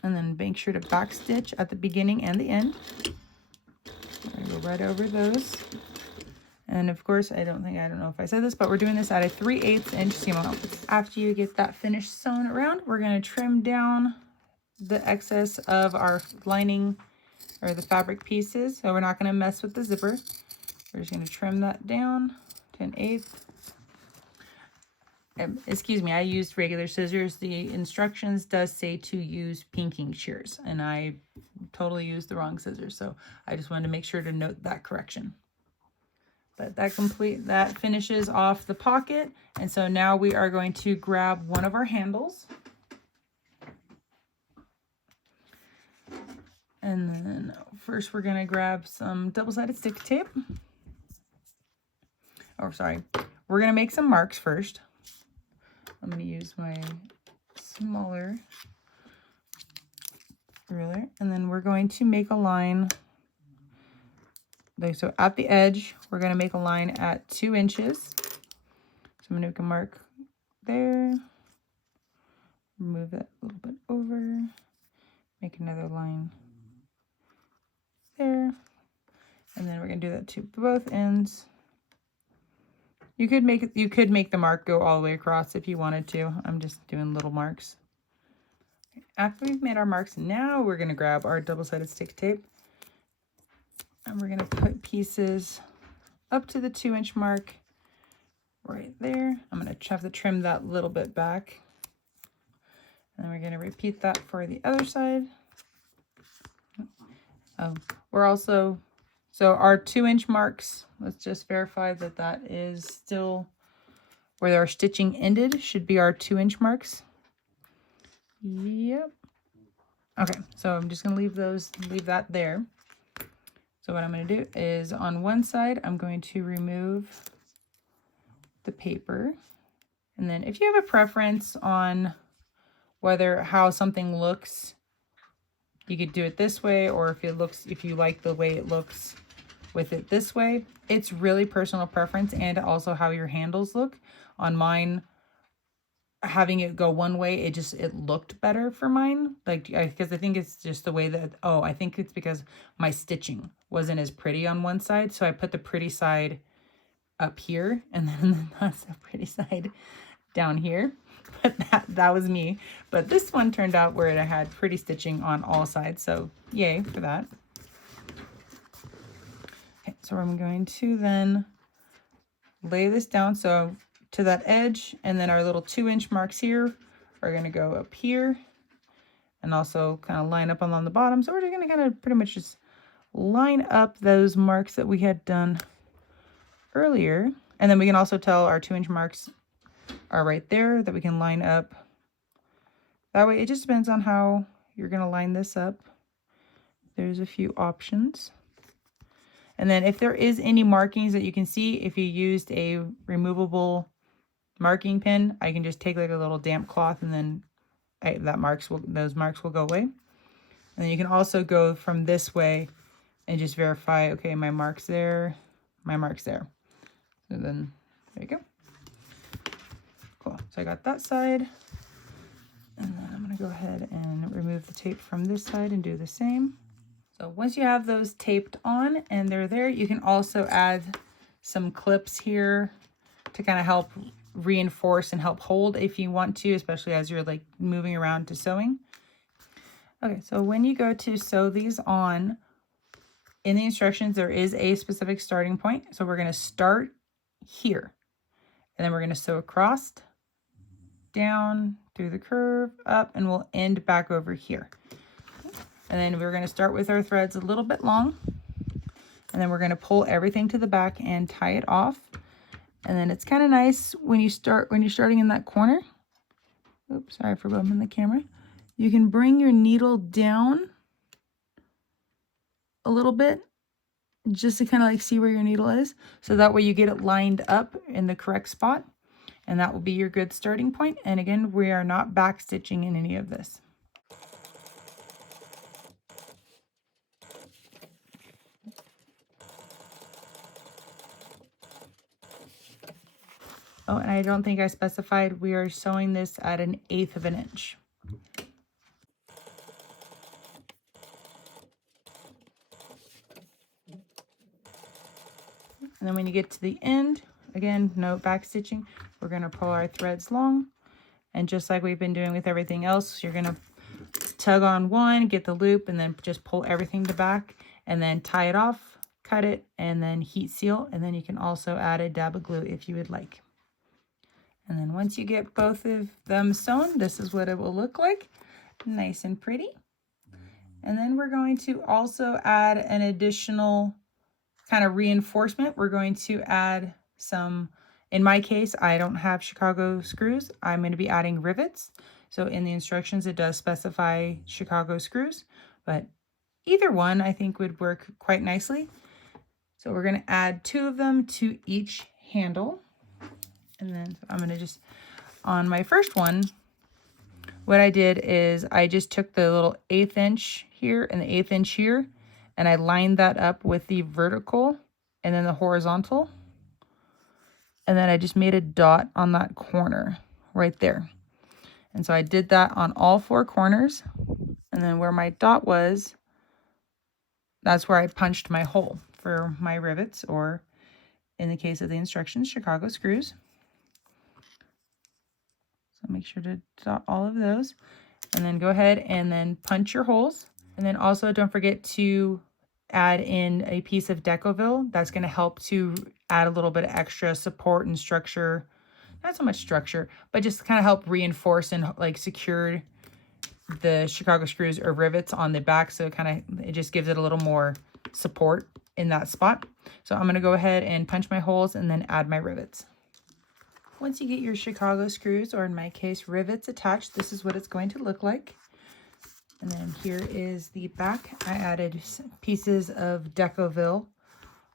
And then make sure to back stitch at the beginning and the end. I'm going to go right over those. And of course, I don't know if I said this, but we're doing this at a 3/8 inch seam allowance. After you get that finished sewn around, we're going to trim down the excess of our lining or the fabric pieces. So we're not going to mess with the zipper. We're just going to trim that down to 1/8. Excuse me, I used regular scissors. The instructions does say to use pinking shears, and I totally used the wrong scissors. So I just wanted to make sure to note that correction. But that finishes off the pocket. And so now we are going to grab one of our handles. And then first we're going to grab some double-sided stick tape. Oh, sorry. We're going to make some marks first. I'm going to use my smaller ruler. And then we're going to make a line. So at the edge, we're going to make a line at 2 inches. So I'm going to make a mark there. Move that a little bit over. Make another line there. And then we're going to do that to both ends. You could make the mark go all the way across if you wanted to. I'm just doing little marks. After we've made our marks, now we're going to grab our double-sided stick tape. And we're going to put pieces up to the 2 inch mark right there. I'm going to have to trim that little bit back. And then we're going to repeat that for the other side. We're also, so our 2 inch marks, let's just verify that that is still where our stitching ended, should be our 2 inch marks. Yep. Okay, so I'm just going to leave that there. So what I'm going to do is on one side, I'm going to remove the paper. And then if you have a preference on how something looks, you could do it this way, or if you like the way it looks with it this way. It's really personal preference, and also how your handles look. On mine, having it go one way, it looked better for mine, because I think it's just the way that, I think it's because my stitching wasn't as pretty on one side, so I put the pretty side up here, and then the not so pretty side down here. But that was me. But this one turned out where it had pretty stitching on all sides, so yay for that. Okay, so I'm going to then lay this down so to that edge, and then our little 2 inch marks here are going to go up here and also kind of line up along the bottom. So we're just going to kind of pretty much just line up those marks that we had done earlier. And then we can also tell our 2 inch marks are right there, that we can line up. That way, it just depends on how you're going to line this up. There's a few options. And then if there is any markings that you can see, if you used a removable marking pen, I can just take like a little damp cloth, and then those marks will go away. And then you can also go from this way and just verify, okay, my mark's there, my mark's there. So then there you go. Cool. So I got that side, and then I'm going to go ahead and remove the tape from this side and do the same. So once you have those taped on and they're there, you can also add some clips here to kind of help reinforce and help hold if you want to, especially as you're like moving around to sewing. Okay, so when you go to sew these on, in the instructions, there is a specific starting point. So we're going to start here, and then we're going to sew across, down, through the curve, up, and we'll end back over here. And then we're going to start with our threads a little bit long, and then we're going to pull everything to the back and tie it off. And then it's kind of nice when you're starting in that corner. Oops, sorry for bumping the camera. You can bring your needle down a little bit just to kind of like see where your needle is. So that way you get it lined up in the correct spot. And that will be your good starting point. And again, we are not back stitching in any of this. Oh, and I don't think I specified, we are sewing this at 1/8 of an inch. And then when you get to the end, again, no back stitching, we're going to pull our threads long. And just like we've been doing with everything else, you're going to tug on one, get the loop, and then just pull everything to back, and then tie it off, cut it, and then heat seal. And then you can also add a dab of glue if you would like. And then once you get both of them sewn, this is what it will look like. Nice and pretty. And then we're going to also add an additional kind of reinforcement. We're going to add some, in my case, I don't have Chicago screws. I'm going to be adding rivets. So in the instructions, it does specify Chicago screws, but either one I think would work quite nicely. So we're going to add 2 of them to each handle. And then I'm going to just, on my first one, what I did is I just took the little 1/8 inch here and the 1/8 inch here, and I lined that up with the vertical and then the horizontal. And then I just made a dot on that corner right there. And so I did that on all 4 corners. And then where my dot was, that's where I punched my hole for my rivets, or in the case of the instructions, Chicago screws. So make sure to dot all of those, and then go ahead and then punch your holes. And then also don't forget to add in a piece of Decovil. That's going to help to add a little bit of extra support and structure. Not so much structure, but just kind of help reinforce and like secure the Chicago screws or rivets on the back. So it just gives it a little more support in that spot. So I'm going to go ahead and punch my holes and then add my rivets. Once you get your Chicago screws, or in my case, rivets attached, this is what it's going to look like. And then here is the back. I added pieces of Decovil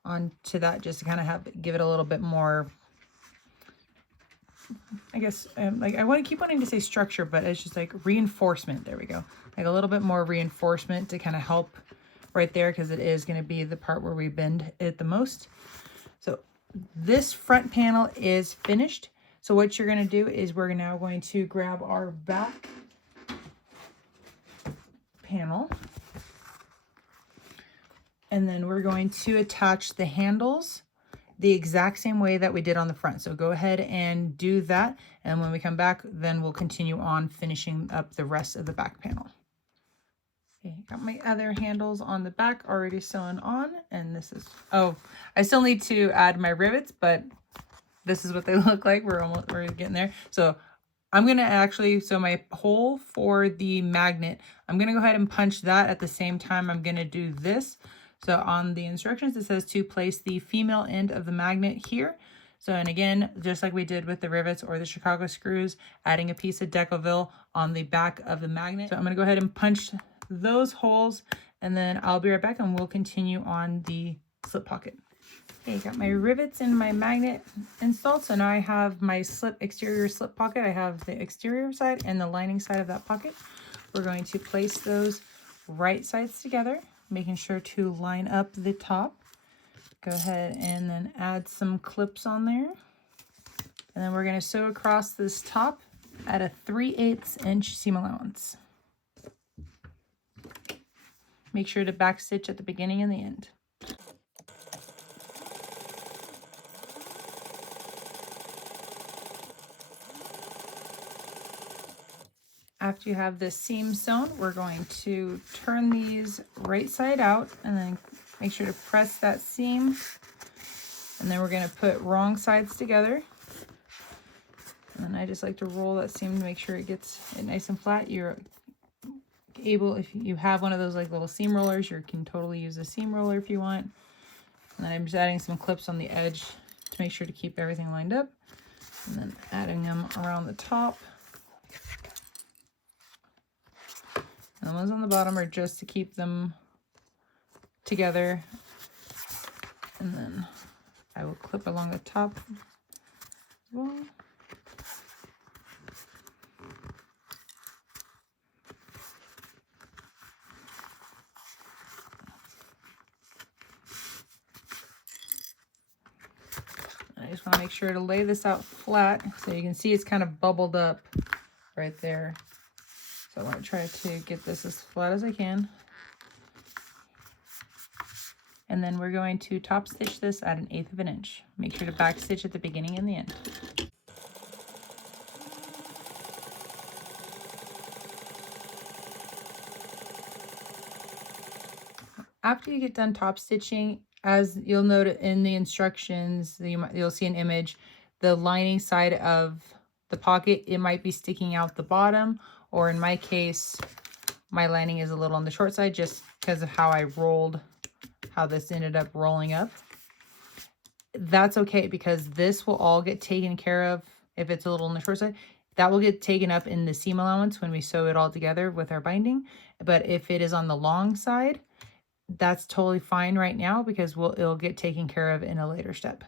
onto that just to kind of give it a little bit more, I guess, like I want to keep wanting to say structure, but it's just like reinforcement. There we go. Like a little bit more reinforcement to kind of help right there, because it is going to be the part where we bend it the most. So this front panel is finished. So what you're going to do is we're now going to grab our back panel, and then we're going to attach the handles the exact same way that we did on the front. So go ahead and do that, and when we come back, then we'll continue on finishing up the rest of the back panel. Okay, got my other handles on the back already sewn on, and this is, oh, I still need to add my rivets, but this is what they look like. We're getting there. So I'm going to actually, so my hole for the magnet, I'm going to go ahead and punch that at the same time I'm going to do this. So on the instructions, it says to place the female end of the magnet here. So, and again, just like we did with the rivets or the Chicago screws, adding a piece of Decovil on the back of the magnet. So I'm going to go ahead and punch those holes, and then I'll be right back and we'll continue on the slip pocket. Okay, got my rivets and my magnet installed. So now I have my exterior slip pocket. I have the exterior side and the lining side of that pocket. We're going to place those right sides together, making sure to line up the top. Go ahead and then add some clips on there. And then we're going to sew across this top at a 3/8 inch seam allowance. make sure to back stitch at the beginning and the end. After you have this seam sewn, we're going to turn these right side out and then make sure to press that seam. And then we're going to put wrong sides together. And then I just like to roll that seam to make sure it gets it nice and flat. You're able, if you have one of those like little seam rollers, you can totally use a seam roller if you want. And then I'm just adding some clips on the edge to make sure to keep everything lined up. And then adding them around the top. And the ones on the bottom are just to keep them together. And then I will clip along the top as well. I just want to make sure to lay this out flat so you can see it's kind of bubbled up right there. So I want to try to get this as flat as I can. And then we're going to top stitch this at 1/8 of an inch. Make sure to back stitch at the beginning and the end. After you get done top stitching, as you'll note in the instructions, you'll see an image, the lining side of the pocket, it might be sticking out the bottom, or in my case, my lining is a little on the short side just because of how I rolled, how this ended up rolling up. That's okay, because this will all get taken care of. If it's a little on the short side, that will get taken up in the seam allowance when we sew it all together with our binding. But if it is on the long side, that's totally fine right now, because it'll get taken care of in a later step.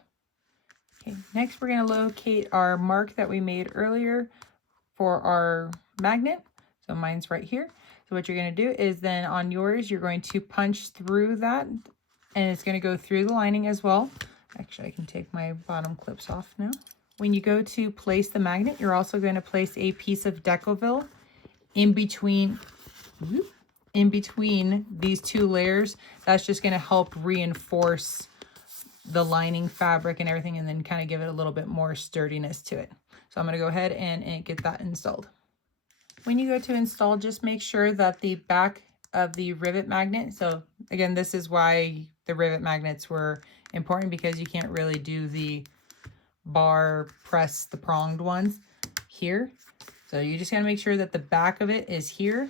Okay, next we're going to locate our mark that we made earlier for our magnet. So mine's right here. So what you're going to do is then on yours, you're going to punch through that, and it's going to go through the lining as well. Actually, I can take my bottom clips off now. When you go to place the magnet, you're also going to place a piece of Decovil in between these two layers. That's just going to help reinforce the lining fabric and everything, and then kind of give it a little bit more sturdiness to it. So I'm going to go ahead and get that installed. When you go to install, just make sure that the back of the rivet magnet, so again, this is why the rivet magnets were important, because you can't really do the bar press, the pronged ones here. So you just got to make sure that the back of it is here.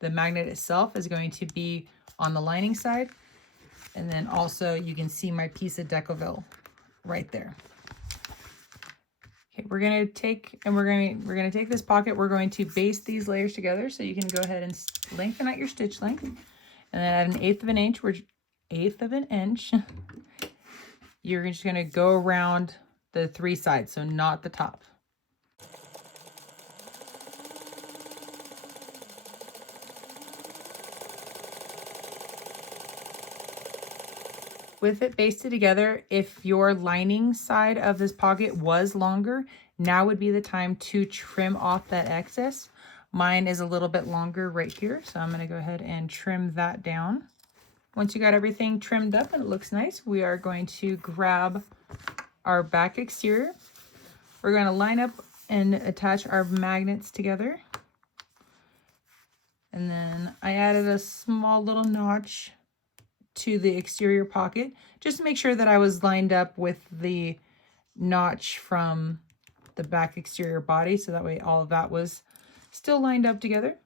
The magnet itself is going to be on the lining side. And then also you can see my piece of Decovil right there. Okay, we're going to take take this pocket. We're going to baste these layers together, so you can go ahead and lengthen out your stitch length. And then at 1/8 of an inch, you're just going to go around the three sides, so not the top. With it basted together, if your lining side of this pocket was longer, now would be the time to trim off that excess. Mine is a little bit longer right here, so I'm going to go ahead and trim that down. Once you got everything trimmed up and it looks nice, we are going to grab our back exterior. We're going to line up and attach our magnets together. And then I added a small little notch to the exterior pocket, just to make sure that I was lined up with the notch from the back exterior body, so that way all of that was still lined up together.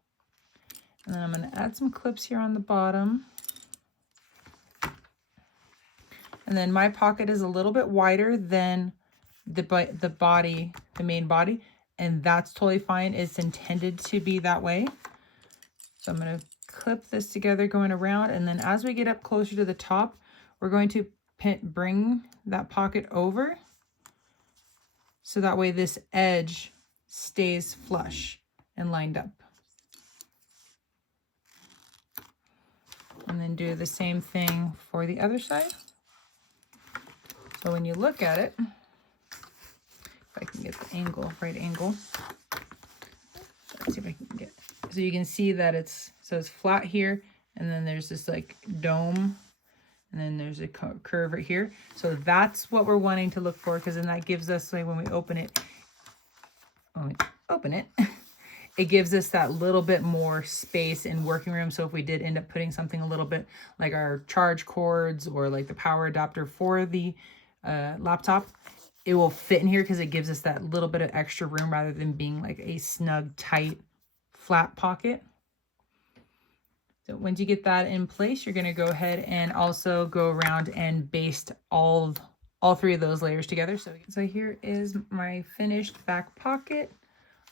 And then I'm going to add some clips here on the bottom. And then my pocket is a little bit wider than the main body, and that's totally fine. It's intended to be that way. So I'm going to clip this together going around, and then as we get up closer to the top, we're going to bring that pocket over, so that way this edge stays flush and lined up. And then do the same thing for the other side. So when you look at it, if I can get the angle, right angle, let's see if I can get, so you can see that it's flat here, And then there's this like dome, and then there's a curve right here. So that's what we're wanting to look for, because then that gives us, like when we open it, it gives us that little bit more space in working room. So if we did end up putting something a little bit like our charge cords or like the power adapter for the laptop, it will fit in here because it gives us that little bit of extra room rather than being like a snug, tight, flat pocket. So once you get that in place, you're going to go ahead and also go around and baste all three of those layers together. So here is my finished back pocket,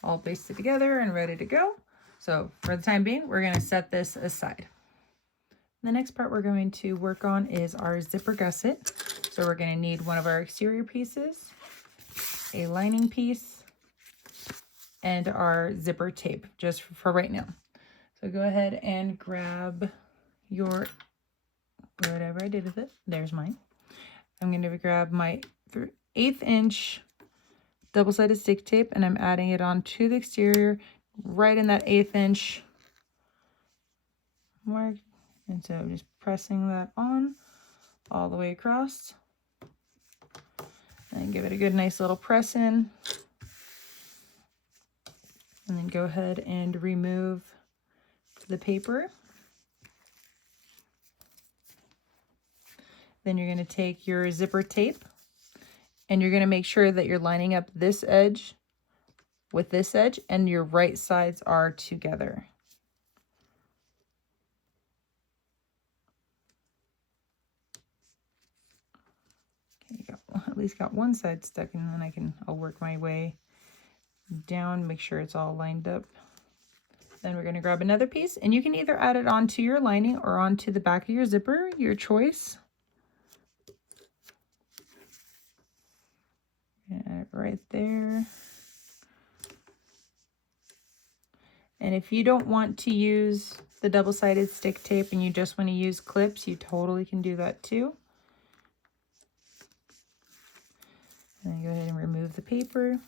all basted together and ready to go. So for the time being, we're going to set this aside. The next part we're going to work on is our zipper gusset. So we're going to need one of our exterior pieces, a lining piece, and our zipper tape, just for right now. So go ahead and grab your, whatever I did with it, there's mine. I'm going to grab my 1/8 inch double-sided stick tape, and I'm adding it onto the exterior right in that 1/8 inch mark. And so just pressing that on all the way across, and give it a good nice little press in. And then go ahead and remove the paper. Then you're going to take your zipper tape, and you're going to make sure that you're lining up this edge with this edge and your right sides are together. Okay, you got, at least got one side stuck, and then I'll work my way down, make sure it's all lined up. Then we're going to grab another piece, and you can either add it onto your lining or onto the back of your zipper, your choice. Add it right there. And if you don't want to use the double-sided stick tape and you just want to use clips, you totally can do that too. And then go ahead and remove the paper.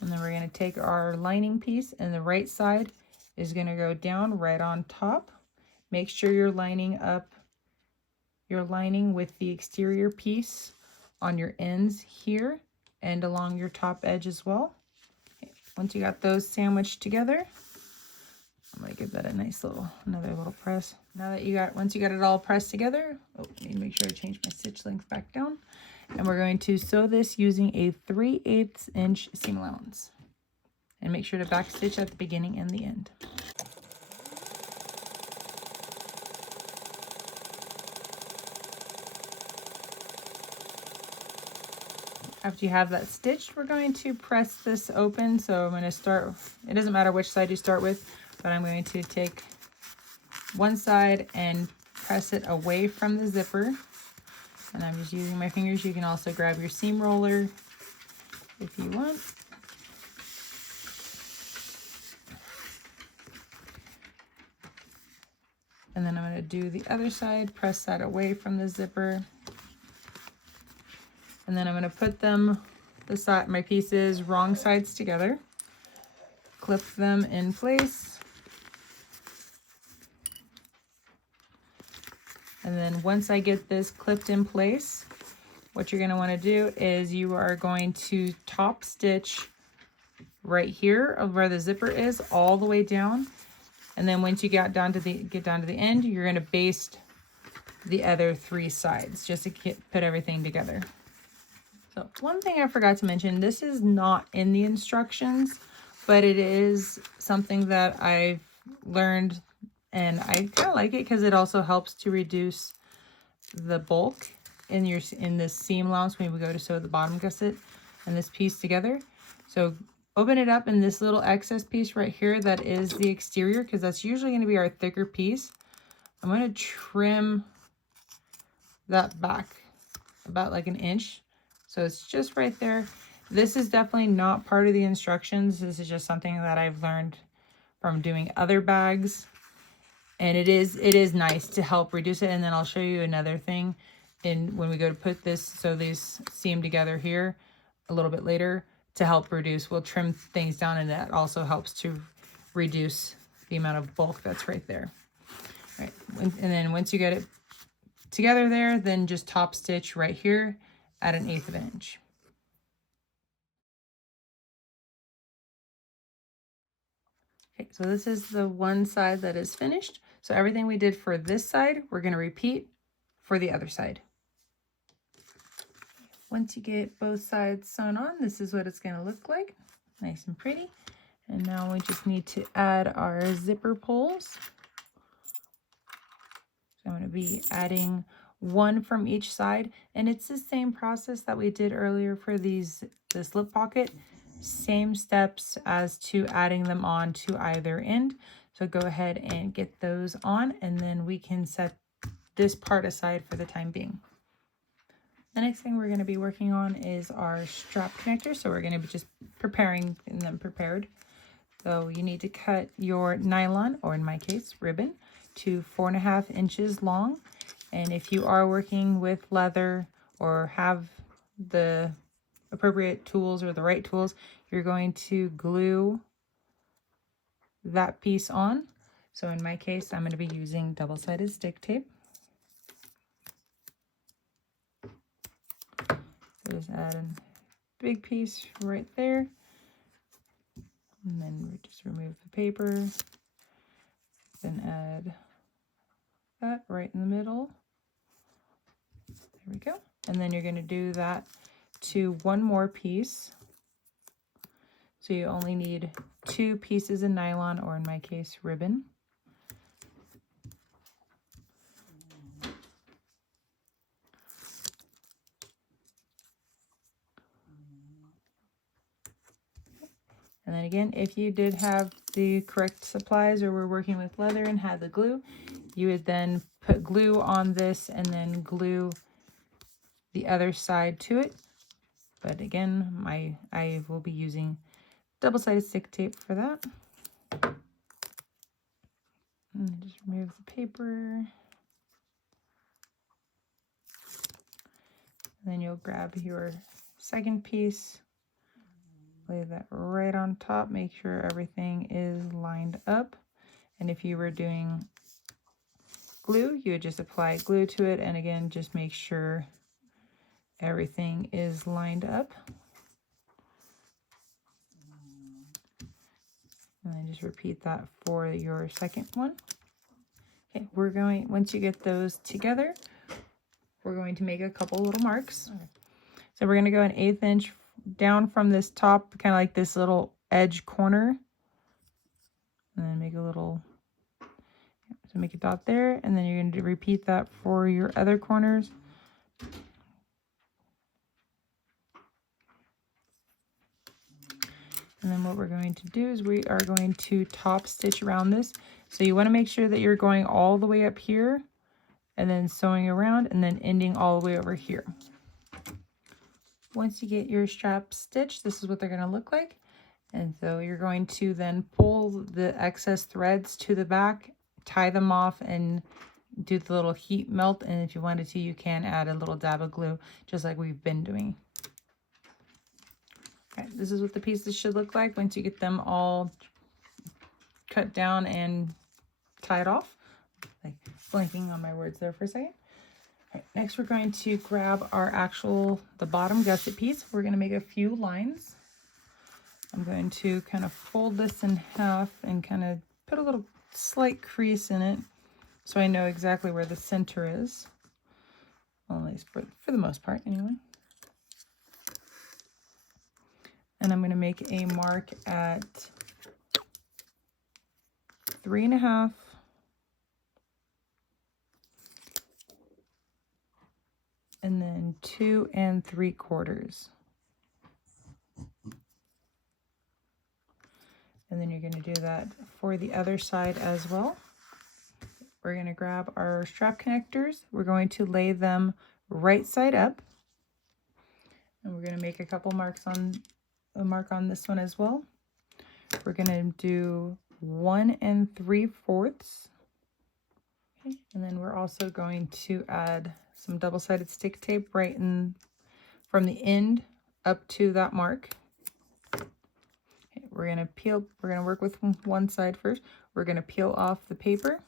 And then we're going to take our lining piece, and the right side is going to go down right on top. Make sure you're lining up your lining with the exterior piece on your ends here and along your top edge as well. Okay. Once you got those sandwiched together, I'm going to give that a nice another little press. Now that once you got it all pressed together, I need to make sure I change my stitch length back down. And we're going to sew this using a 3/8 inch seam allowance. And make sure to back stitch at the beginning and the end. After you have that stitched, we're going to press this open. So I'm going to start, it doesn't matter which side you start with, but I'm going to take one side and press it away from the zipper. And I'm just using my fingers. You can also grab your seam roller if you want. And then I'm going to do the other side, press that away from the zipper. And then I'm going to put them, my pieces, wrong sides together. Clip them in place. And then once I get this clipped in place, what you're going to want to do is you are going to top stitch right here of where the zipper is all the way down. And then once you get down to the end, you're going to baste the other 3 sides just to put everything together. So one thing I forgot to mention, this is not in the instructions, but it is something that I've learned, and I kind of like it because it also helps to reduce the bulk in this seam allowance when we go to sew the bottom gusset and this piece together. So open it up, and this little excess piece right here that is the exterior, because that's usually going to be our thicker piece. I'm going to trim that back about like 1 inch. So it's just right there. This is definitely not part of the instructions. This is just something that I've learned from doing other bags. And it is nice to help reduce it. And then I'll show you another thing when we go to put these seam together here a little bit later to help reduce. We'll trim things down, and that also helps to reduce the amount of bulk that's right there. Right, and then once you get it together there, then just top stitch right here at 1/8 of an inch. Okay, so this is the one side that is finished. So everything we did for this side, we're going to repeat for the other side. Once you get both sides sewn on, this is what it's going to look like. Nice and pretty. And now we just need to add our zipper pulls. So I'm going to be adding one from each side, and it's the same process that we did earlier for this lip pocket. Same steps as to adding them on to either end. So go ahead and get those on, and then we can set this part aside for the time being. The next thing we're going to be working on is our strap connector. So we're going to be just preparing them prepared. So you need to cut your nylon, or in my case, ribbon, to 4.5 inches long. And if you are working with leather or have the appropriate tools or the right tools, you're going to glue that piece on. So in my case, I'm going to be using double-sided stick tape. So just add a big piece right there. And then we just remove the paper. Then add that right in the middle. There we go. And then you're going to do that to one more piece. So you only need 2 pieces of nylon, or in my case, ribbon. And then again, if you did have the correct supplies or were working with leather and had the glue, you would then put glue on this and then glue the other side to it. But again, I will be using double-sided stick tape for that. And just remove the paper. And then you'll grab your second piece, lay that right on top, make sure everything is lined up. And if you were doing glue, you would just apply glue to it, and again, just make sure everything is lined up. And then just repeat that for your second one. Okay, once you get those together, we're going to make a couple little marks. Okay. So we're going to go 1/8 inch down from this top, kind of like this little edge corner. And then make a little, so make a dot there, and then you're going to repeat that for your other corners. And then what we're going to do is we are going to top stitch around this. So you want to make sure that you're going all the way up here and then sewing around and then ending all the way over here. Once you get your strap stitched, this is what they're going to look like. And so you're going to then pull the excess threads to the back, tie them off, and do the little heat melt. And if you wanted to, you can add a little dab of glue, just like we've been doing. Okay, this is what the pieces should look like once you get them all cut down and tied off. Like blanking on my words there for a second. All right, next we're going to grab the bottom gusset piece. We're going to make a few lines. I'm going to kind of fold this in half and kind of put a little slight crease in it so I know exactly where the center is. Well, at least for the most part anyway. And I'm going to make a mark at 3.5 and then 2 3/4. And then you're going to do that for the other side as well. We're going to grab our strap connectors. We're going to lay them right side up. And we're going to make a couple marks on a mark on this one as well. We're going to do 1 3/4. Okay. And then we're also going to add some double-sided stick tape right in from the end up to that mark. Okay, we're going to work with one side first. We're going to peel off the paper.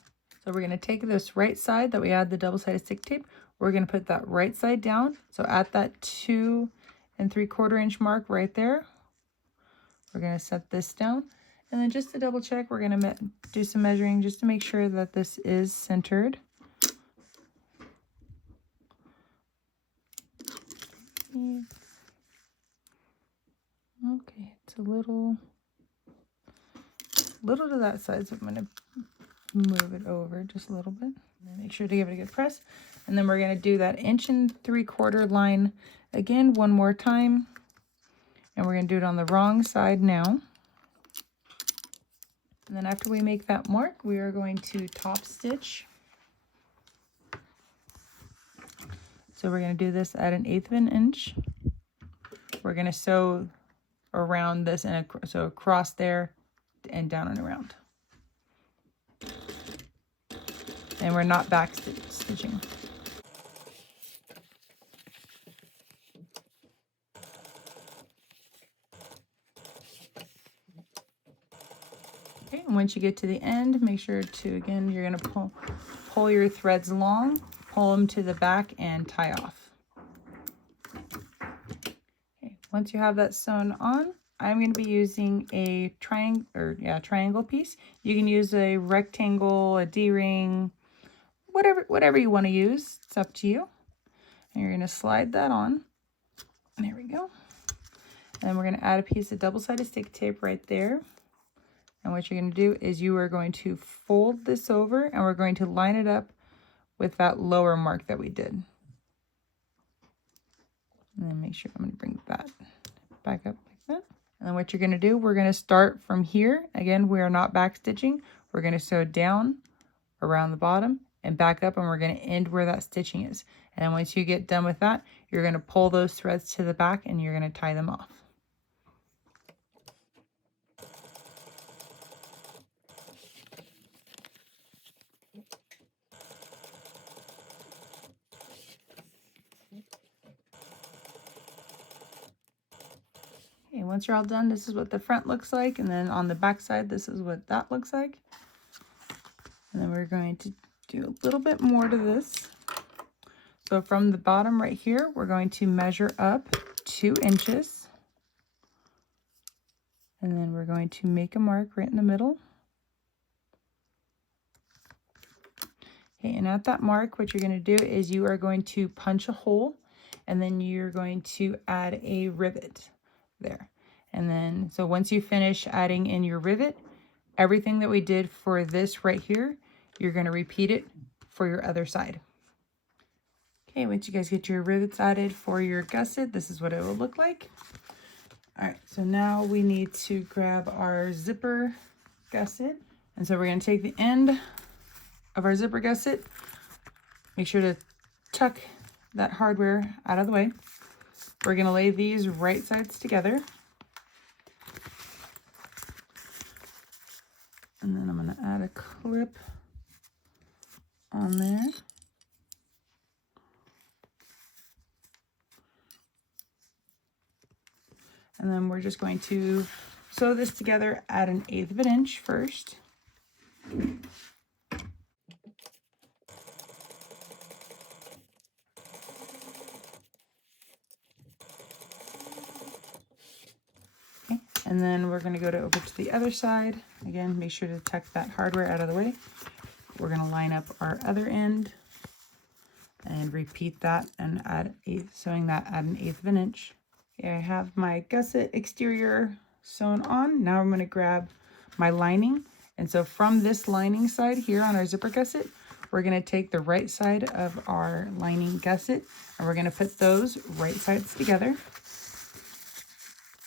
So we're going to take this right side that we had the double-sided stick tape. We're going to put that right side down. So at that 2 3/4 inch mark right there, we're going to set this down. And then just to double check, we're going to do some measuring just to make sure that this is centered. Okay, it's a little to that side, so I'm going to move it over just a little bit. Make sure to give it a good press. And then we're going to do that 1 3/4 inch line again one more time. And we're going to do it on the wrong side now. And then after we make that mark, we are going to top stitch. So we're going to do this at 1/8 of an inch. We're going to sew around this and so across there and down and around. And we're not back stitching. Okay, and once you get to the end, make sure to, again, you're going to pull your threads long, pull them to the back and tie off. Okay, once you have that sewn on, I'm going to be using a triangle piece. You can use a rectangle, a D-ring, whatever you want to use. It's up to you. And you're going to slide that on. There we go. And then we're going to add a piece of double-sided stick tape right there. And what you're going to do is you are going to fold this over and we're going to line it up with that lower mark that we did. And then make sure I'm going to bring that back up like that. And then what you're going to do, we're going to start from here. Again, we are not back stitching. We're going to sew down around the bottom and back up, and we're going to end where that stitching is. And then once you get done with that, you're going to pull those threads to the back and you're going to tie them off. Okay, once you're all done, this is what the front looks like, and then on the back side, this is what that looks like. And then we're going to do a little bit more to this. So from the bottom right here, we're going to measure up 2 inches. And then we're going to make a mark right in the middle. Okay, and at that mark, what you're going to do is you are going to punch a hole, and then you're going to add a rivet there. And then, so once you finish adding in your rivet, everything that we did for this right here, you're going to repeat it for your other side. Okay, once you guys get your rivets added for your gusset, this is what it will look like. All right, so now we need to grab our zipper gusset. And so we're going to take the end of our zipper gusset. Make sure to tuck that hardware out of the way. We're going to lay these right sides together. And then I'm going to add a clip on there. And then we're just going to sew this together at 1/8 of an inch first. Okay, and then we're going to go over to the other side. Again, make sure to tuck that hardware out of the way. We're going to line up our other end and repeat that and sewing that at 1/8 of an inch. Okay, I have my gusset exterior sewn on. Now I'm going to grab my lining. And so from this lining side here on our zipper gusset, we're going to take the right side of our lining gusset and we're going to put those right sides together.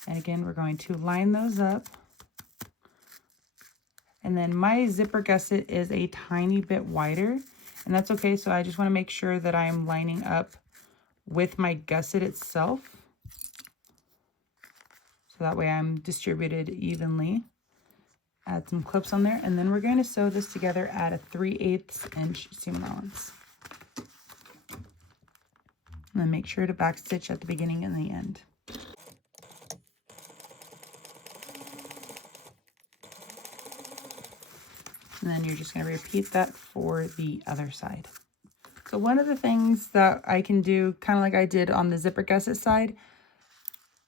And again, we're going to line those up. And then my zipper gusset is a tiny bit wider, and that's okay. So I just want to make sure that I'm lining up with my gusset itself. So that way I'm distributed evenly. Add some clips on there, and then we're going to sew this together at a 3/8 inch seam allowance. And then make sure to backstitch at the beginning and the end. And then you're just going to repeat that for the other side. So one of the things that I can do, kind of like I did on the zipper gusset side,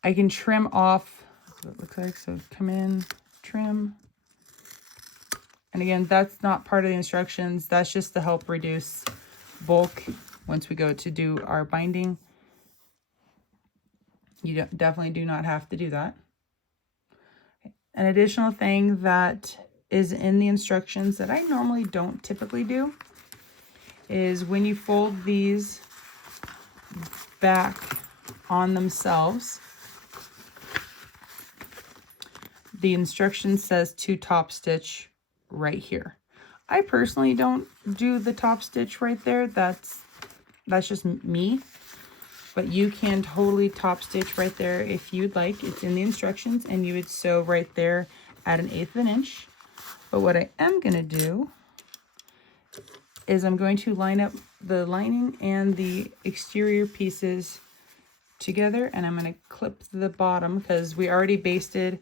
I can trim off what it looks like. So come in, trim. And again, that's not part of the instructions. That's just to help reduce bulk once we go to do our binding. You definitely do not have to do that. An additional thing that is in the instructions that I normally don't typically do is when you fold these back on themselves, the instruction says to top stitch right here. I personally don't do the top stitch right there. That's just me, but you can totally top stitch right there if you'd like. It's in the instructions, and you would sew right there at 1/8 of an inch. But what I am going to do is I'm going to line up the lining and the exterior pieces together, and I'm going to clip the bottom because we already basted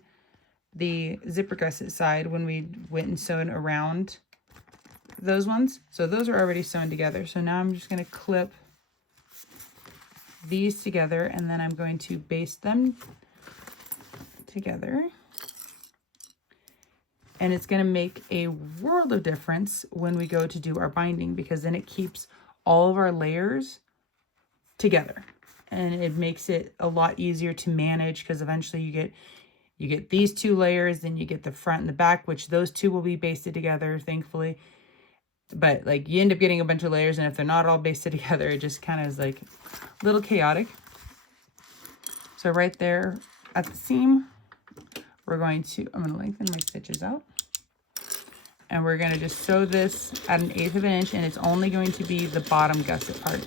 the zipper gusset side when we went and sewed around those ones. So those are already sewn together. So now I'm just going to clip these together, and then I'm going to baste them together. And it's going to make a world of difference when we go to do our binding, because then it keeps all of our layers together, and it makes it a lot easier to manage, because eventually you get these 2 layers, then you get the front and the back, which those 2 will be basted together, thankfully. But like you end up getting a bunch of layers, and if they're not all basted together, it just kind of is like a little chaotic. So right there at the seam, I'm going to lengthen my stitches out. And we're going to just sew this at 1/8 of an inch, and it's only going to be the bottom gusset part.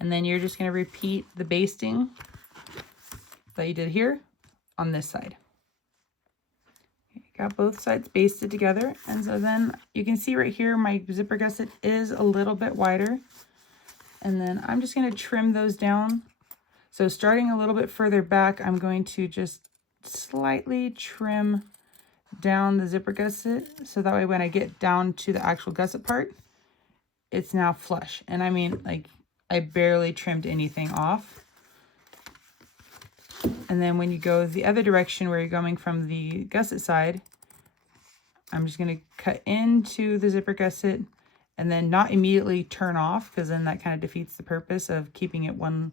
And then you're just going to repeat the basting that you did here on this side. Got both sides basted together, and so then you can see right here my zipper gusset is a little bit wider, and then I'm just going to trim those down. So starting a little bit further back, I'm going to just slightly trim down the zipper gusset, so that way when I get down to the actual gusset part, it's now flush. And I mean, like, I barely trimmed anything off. And then when you go the other direction where you're going from the gusset side, I'm just going to cut into the zipper gusset and then not immediately turn off, because then that kind of defeats the purpose of keeping it one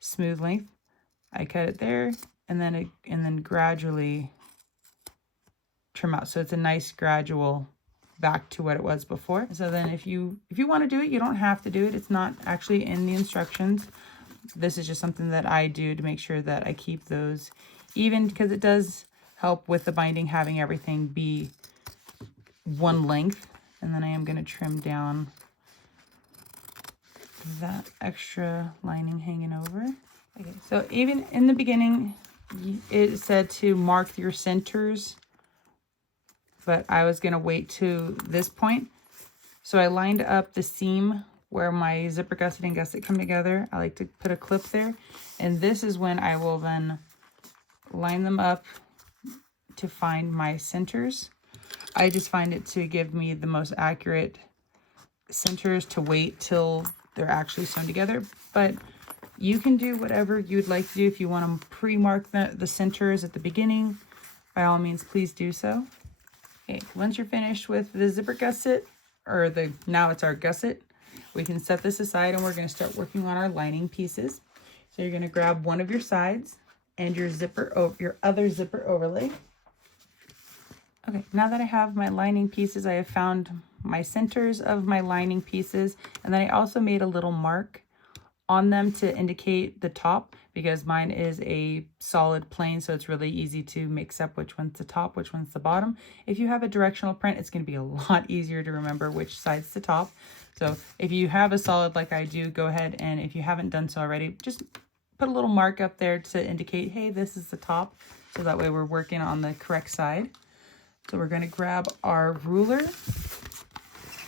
smooth length. I cut it there, and then gradually trim out, so it's a nice gradual back to what it was before. So then if you want to do it, you don't have to do it. It's not actually in the instructions. This is just something that I do to make sure that I keep those even, because it does help with the binding, having everything be one length. And then I am going to trim down that extra lining hanging over. Okay, so even in the beginning, it said to mark your centers, but I was going to wait to this point. So I lined up the seam where my zipper gusset and gusset come together. I like to put a clip there, and this is when I will then line them up to find my centers. I just find it to give me the most accurate centers to wait till they're actually sewn together, but you can do whatever you'd like to do. If you want to pre-mark the centers at the beginning, by all means, please do so. Okay, once you're finished with the zipper gusset, or now it's our gusset, we can set this aside, and we're going to start working on our lining pieces. So you're going to grab one of your sides and your other zipper overlay. Okay, now that I have my lining pieces, I have found my centers of my lining pieces, and then I also made a little mark on them to indicate the top, because mine is a solid plane, so it's really easy to mix up which one's the top, which one's the bottom. If you have a directional print, it's going to be a lot easier to remember which side's the top. So if you have a solid like I do, go ahead, and if you haven't done so already, just put a little mark up there to indicate, hey, this is the top, so that way we're working on the correct side. So we're going to grab our ruler,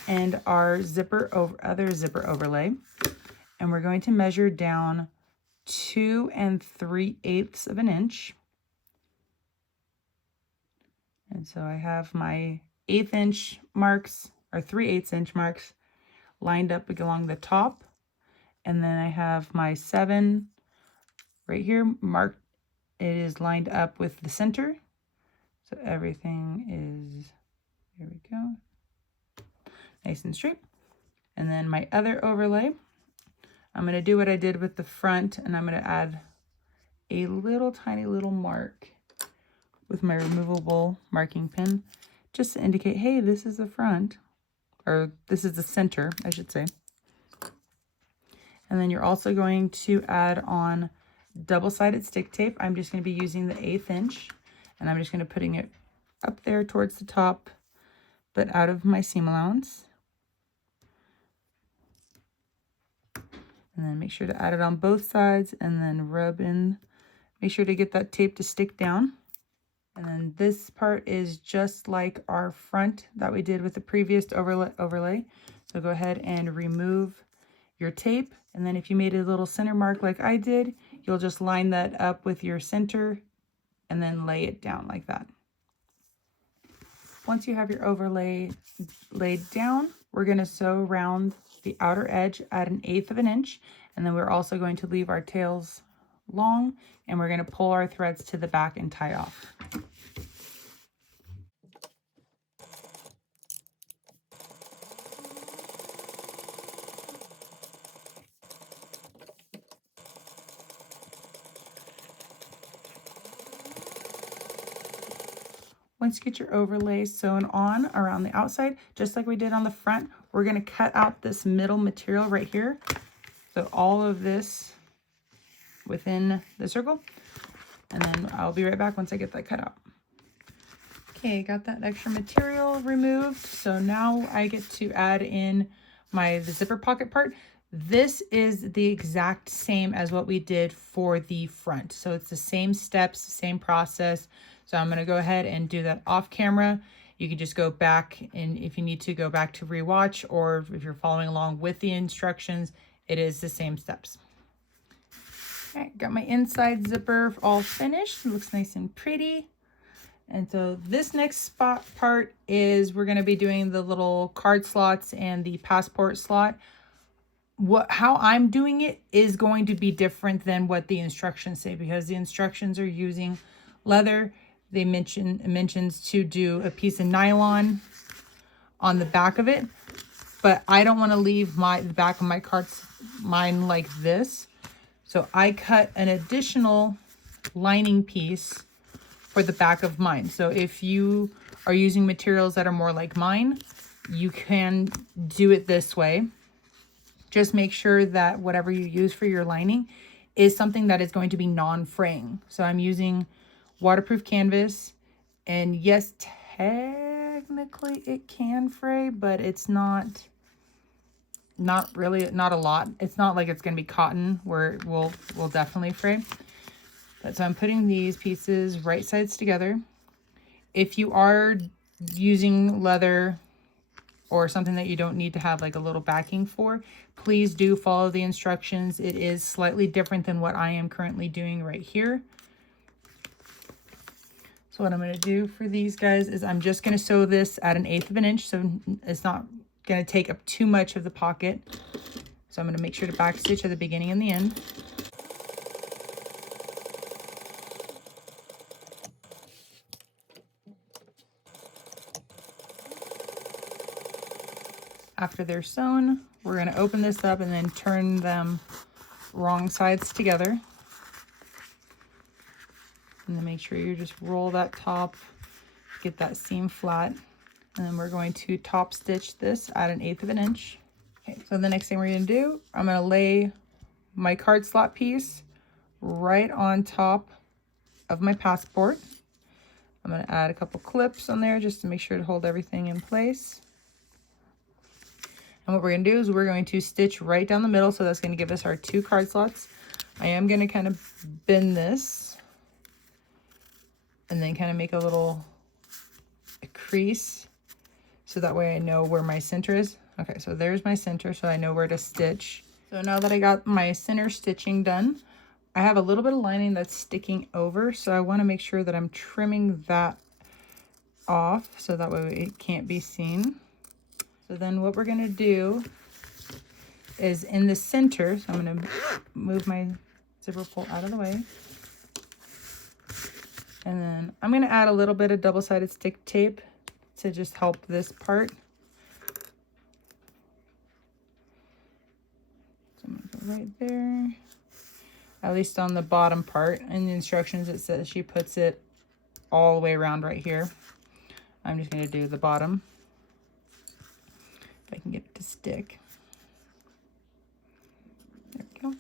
and our other zipper overlay. And we're going to measure down 2 3/8 of an inch. And so I have my 1/8 inch marks, or 3/8 inch marks, lined up along the top. And then I have my 7 right here marked. It is lined up with the center. So everything is, here we go, nice and straight. And then my other overlay, I'm going to do what I did with the front, and I'm going to add a little tiny little mark with my removable marking pin, just to indicate, hey, this is the front, or this is the center, I should say. And then you're also going to add on double-sided stick tape. I'm just going to be using the 1/8 inch, and I'm just going to putting it up there towards the top, but out of my seam allowance. And then make sure to add it on both sides, and then rub in. Make sure to get that tape to stick down. And then this part is just like our front that we did with the previous overlay. So go ahead and remove your tape. And then if you made a little center mark like I did, you'll just line that up with your center and then lay it down like that. Once you have your overlay laid down, we're going to sew around the outer edge at 1/8 of an inch. And then we're also going to leave our tails long, and we're going to pull our threads to the back and tie off. Once you get your overlay sewn on around the outside, just like we did on the front, we're going to cut out this middle material right here. So all of this within the circle, and then I'll be right back once I get that cut out. Okay, got that extra material removed. So now I get to add in the zipper pocket part. This is the exact same as what we did for the front. So it's the same steps, same process. So I'm going to go ahead and do that off camera. You can just go back, and if you need to go back to rewatch, or if you're following along with the instructions, it is the same steps. Okay, got my inside zipper all finished. It looks nice and pretty. And so this next part is we're going to be doing the little card slots and the passport slot. How I'm doing it is going to be different than what the instructions say, because the instructions are using leather. They mentions to do a piece of nylon on the back of it, but I don't want to leave the back of mine like this. So I cut an additional lining piece for the back of mine. So if you are using materials that are more like mine, you can do it this way. Just make sure that whatever you use for your lining is something that is going to be non-fraying. So I'm using waterproof canvas, and yes, technically it can fray, but it's not really, not a lot. It's not like it's going to be cotton where it will definitely fray. But so I'm putting these pieces right sides together. If you are using leather or something that you don't need to have like a little backing for, please do follow the instructions. It is slightly different than what I am currently doing right here. So what I'm going to do for these guys is I'm just going to sew this at 1/8 of an inch, so it's not going to take up too much of the pocket. So I'm going to make sure to back stitch at the beginning and the end. After they're sewn, we're going to open this up and then turn them wrong sides together. And then make sure you just roll that top, get that seam flat. And then we're going to top stitch this at 1/8 of an inch. Okay, so the next thing we're going to do, I'm going to lay my card slot piece right on top of my passport. I'm going to add a couple clips on there just to make sure to hold everything in place. And what we're going to do is we're going to stitch right down the middle. So that's going to give us our 2 card slots. I am going to kind of bend this and then kind of make a little crease so that way I know where my center is. Okay, so there's my center, so I know where to stitch. So now that I got my center stitching done, I have a little bit of lining that's sticking over, so I want to make sure that I'm trimming that off so that way it can't be seen. So then what we're going to do is in the center, so I'm going to move my zipper pull out of the way. And then I'm going to add a little bit of double-sided stick tape to just help this part. So I'm going to go right there. At least on the bottom part. In the instructions it says she puts it all the way around right here. I'm just going to do the bottom. If I can get it to stick. There we go.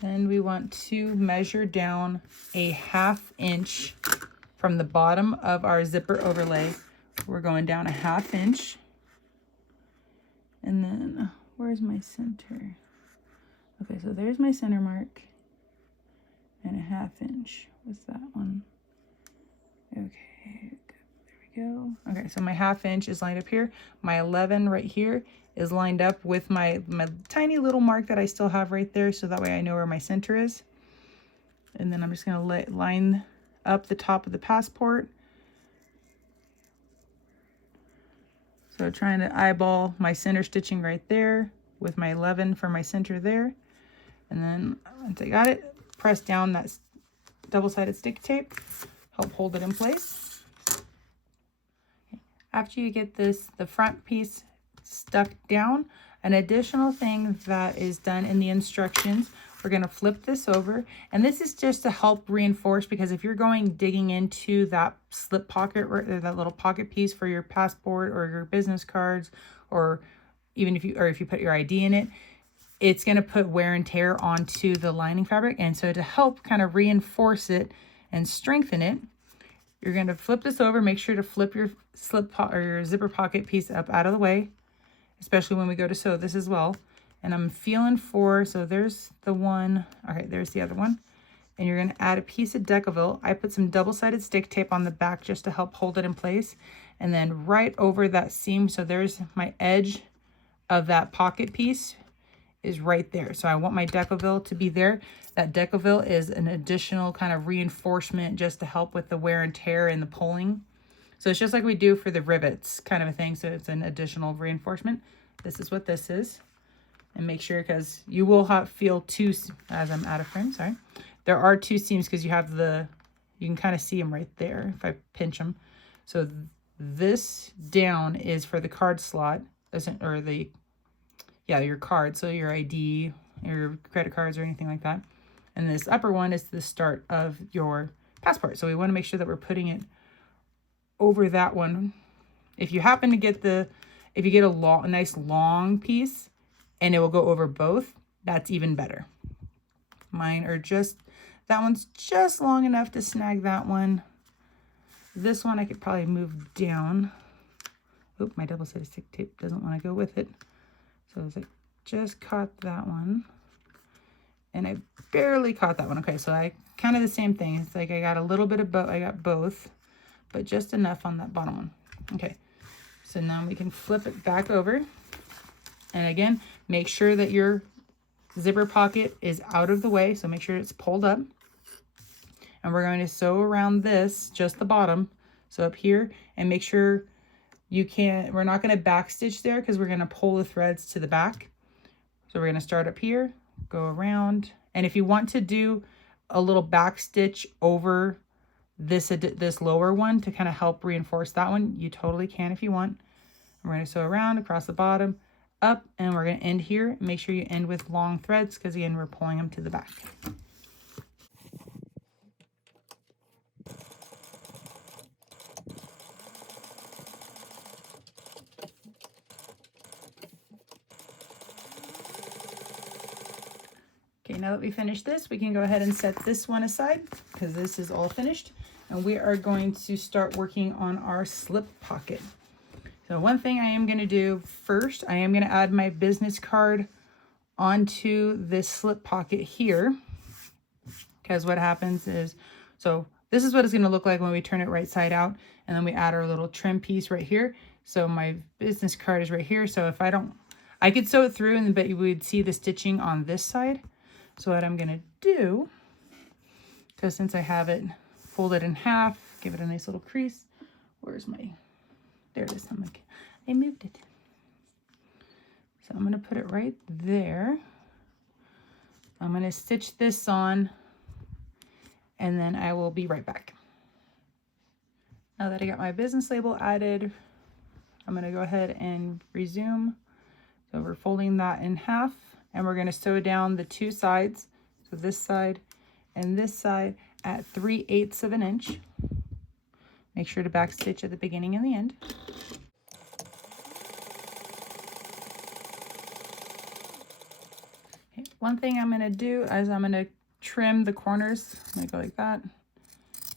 Then we want to measure down a 1/2 inch from the bottom of our zipper overlay. We're going down a 1/2 inch. And then where's my center? Okay, so there's my center mark. And a 1/2 inch. What's that one? Okay, there we go. Okay, so my 1/2 inch is lined up here. My 11 right here is lined up with my tiny little mark that I still have right there, so that way I know where my center is. And then I'm just going to line up the top of the passport. So trying to eyeball my center stitching right there with my 11 for my center there. And then once I got it, press down that double-sided stick tape, help hold it in place. After you get the front piece stuck down, an additional thing that is done in the instructions, we're going to flip this over, and this is just to help reinforce, because if you're digging into that slip pocket or that little pocket piece for your passport or your business cards, or even if you put your ID in it, it's going to put wear and tear onto the lining fabric. And so to help kind of reinforce it and strengthen it, you're going to flip this over. Make sure to flip your your zipper pocket piece up out of the way, especially when we go to sew this as well. And I'm feeling for, so there's the one. Okay, there's the other one. And you're going to add a piece of Decaville. I put some double-sided stick tape on the back just to help hold it in place. And then right over that seam, so there's my edge of that pocket piece is right there. So I want my Decaville to be there. That Decaville is an additional kind of reinforcement just to help with the wear and tear and the pulling. So it's just like we do for the rivets kind of a thing. So it's an additional reinforcement. This is what this is. And make sure, because you will feel two, as I'm out of frame, sorry. There are two seams because you have you can kind of see them right there if I pinch them. So this down is for the card slot, or your card, so your ID, your credit cards or anything like that. And this upper one is the start of your passport. So we want to make sure that we're putting it over that one. If you happen to get a nice long piece and it will go over both, that's even better. Mine are that one's just long enough to snag that one. This one I could probably move down. Oop, my double-sided stick tape doesn't want to go with it. So I just caught that one. And I barely caught that one. Okay, so I kind of the same thing. It's like I got a little bit of both. I got both, but just enough on that bottom one. Okay, so now we can flip it back over. And again, make sure that your zipper pocket is out of the way. So make sure it's pulled up. And we're going to sew around this, just the bottom. So up here, and make sure we're not going to back stitch there because we're going to pull the threads to the back. So we're going to start up here, go around. And if you want to do a little back stitch over this lower one to kind of help reinforce that one, you totally can if you want. We're going to sew around across the bottom, up, and we're going to end here. Make sure you end with long threads because again, we're pulling them to the back. Okay, now that we finished this, we can go ahead and set this one aside because this is all finished. And we are going to start working on our slip pocket. So one thing I am going to do first, I am going to add my business card onto this slip pocket here. Because what happens is, so this is what it's going to look like when we turn it right side out, and then we add our little trim piece right here. So my business card is right here. So if I could sew it through, and but you would see the stitching on this side. So what I'm going to do, because since I have it folded in half, give it a nice little crease. Where's my, there it is. I'm like, I moved it. So I'm going to put it right there. I'm going to stitch this on, and then I will be right back. Now that I got my business label added, I'm going to go ahead and resume. So we're folding that in half, and we're going to sew down the two sides. So this side and this side at 3/8 of an inch. Make sure to back stitch at the beginning and the end. Okay, one thing I'm going to do is I'm going to trim the corners. I'm going to go like that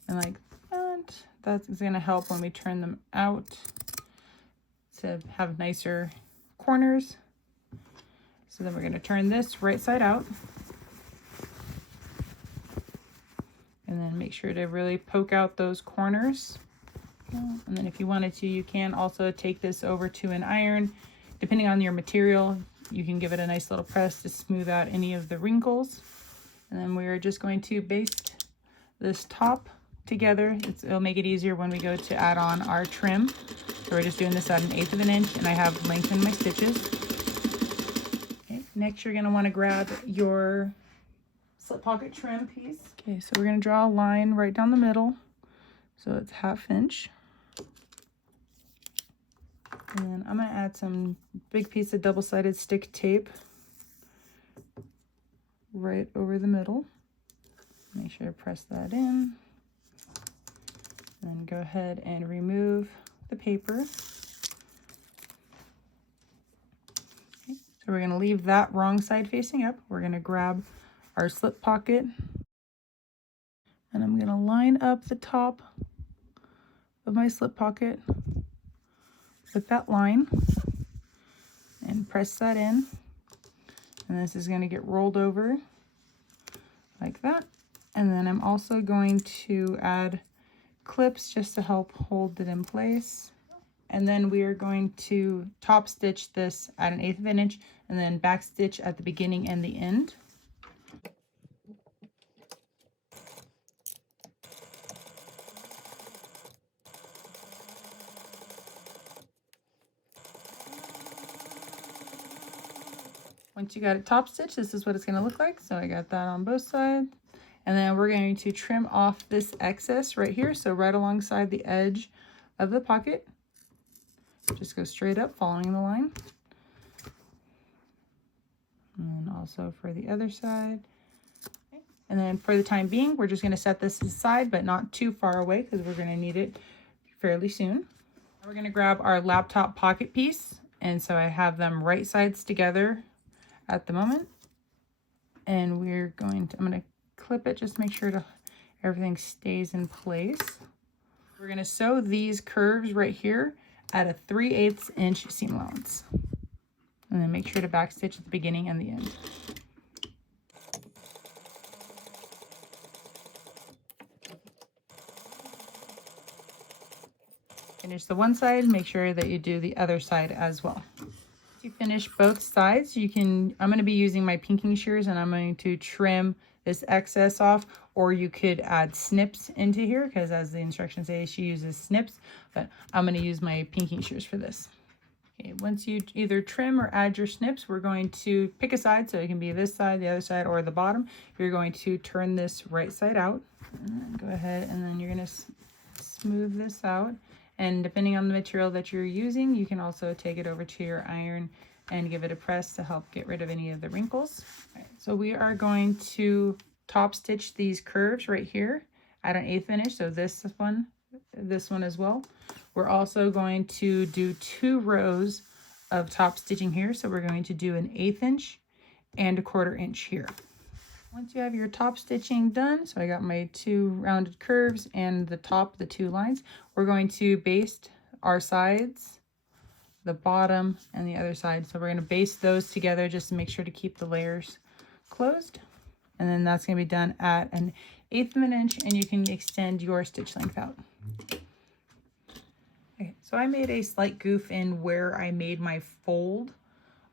and like that. That's going to help when we turn them out to have nicer corners. So then we're going to turn this right side out. And then make sure to really poke out those corners. And then if you wanted to, you can also take this over to an iron. Depending on your material, you can give it a nice little press to smooth out any of the wrinkles. And then we're just going to baste this top together. It'll make it easier when we go to add on our trim. So we're just doing this at 1/8 of an inch, and I have lengthened my stitches. Okay, next you're going to want to grab your slip pocket trim piece. Okay, so we're going to draw a line right down the middle. So it's 1/2 inch. And then I'm going to add some big piece of double-sided stick tape right over the middle. Make sure to press that in. Then go ahead and remove the paper. Okay, so we're going to leave that wrong side facing up. We're going to grab our slip pocket, and I'm going to line up the top of my slip pocket with that line and press that in, and this is going to get rolled over like that. And then I'm also going to add clips just to help hold it in place, and then we are going to top stitch this at 1/8 of an inch and then back stitch at the beginning and the end. Once you got it top stitched, this is what it's going to look like. So I got that on both sides. And then we're going to trim off this excess right here. So right alongside the edge of the pocket. Just go straight up following the line. And also for the other side. And then for the time being, we're just going to set this aside, but not too far away because we're going to need it fairly soon. We're going to grab our laptop pocket piece. And so I have them right sides together at the moment, and we're going to, I'm going to clip it just to make sure everything stays in place. We're going to sew these curves right here at a 3/8 inch seam allowance, and then make sure to back stitch at the beginning and the end. Finish the one side, make sure that you do the other side as well. To finish both sides, I'm going to be using my pinking shears, and I'm going to trim this excess off, or you could add snips into here because as the instructions say, she uses snips, but I'm going to use my pinking shears for this. Okay, once you either trim or add your snips, we're going to pick a side, so it can be this side, the other side, or the bottom. You're going to turn this right side out, and then go ahead, and then you're going to smooth this out. And depending on the material that you're using, you can also take it over to your iron and give it a press to help get rid of any of the wrinkles. All right, so we are going to top stitch these curves right here at 1/8 inch. So this one as well. We're also going to do 2 rows of top stitching here. So we're going to do an 1/8 inch and a 1/4 inch here. Once you have your top stitching done, so I got my 2 rounded curves and the top, the 2 lines, we're going to baste our sides, the bottom and the other side. So we're going to baste those together just to make sure to keep the layers closed. And then that's going to be done at 1/8 of an inch, and you can extend your stitch length out. Okay, so I made a slight goof in where I made my fold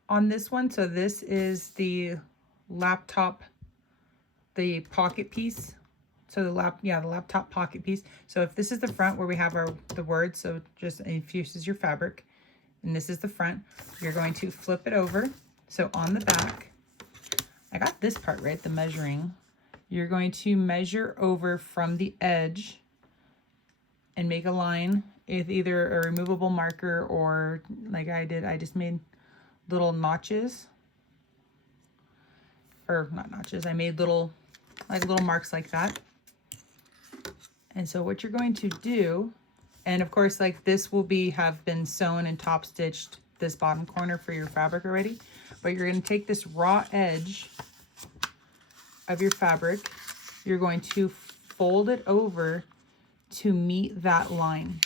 on this one. So this is the laptop, the pocket piece. So the laptop pocket piece. So if this is the front where we have the words, so just if this is your fabric, and this is the front, you're going to flip it over. So on the back, I got this part right, the measuring. You're going to measure over from the edge and make a line with either a removable marker or like I did, I just made little notches, or not notches, I made little marks like that. And so what you're going to do, and of course, like this will have been sewn and top stitched this bottom corner for your fabric already, but you're going to take this raw edge of your fabric, you're going to fold it over to meet that line.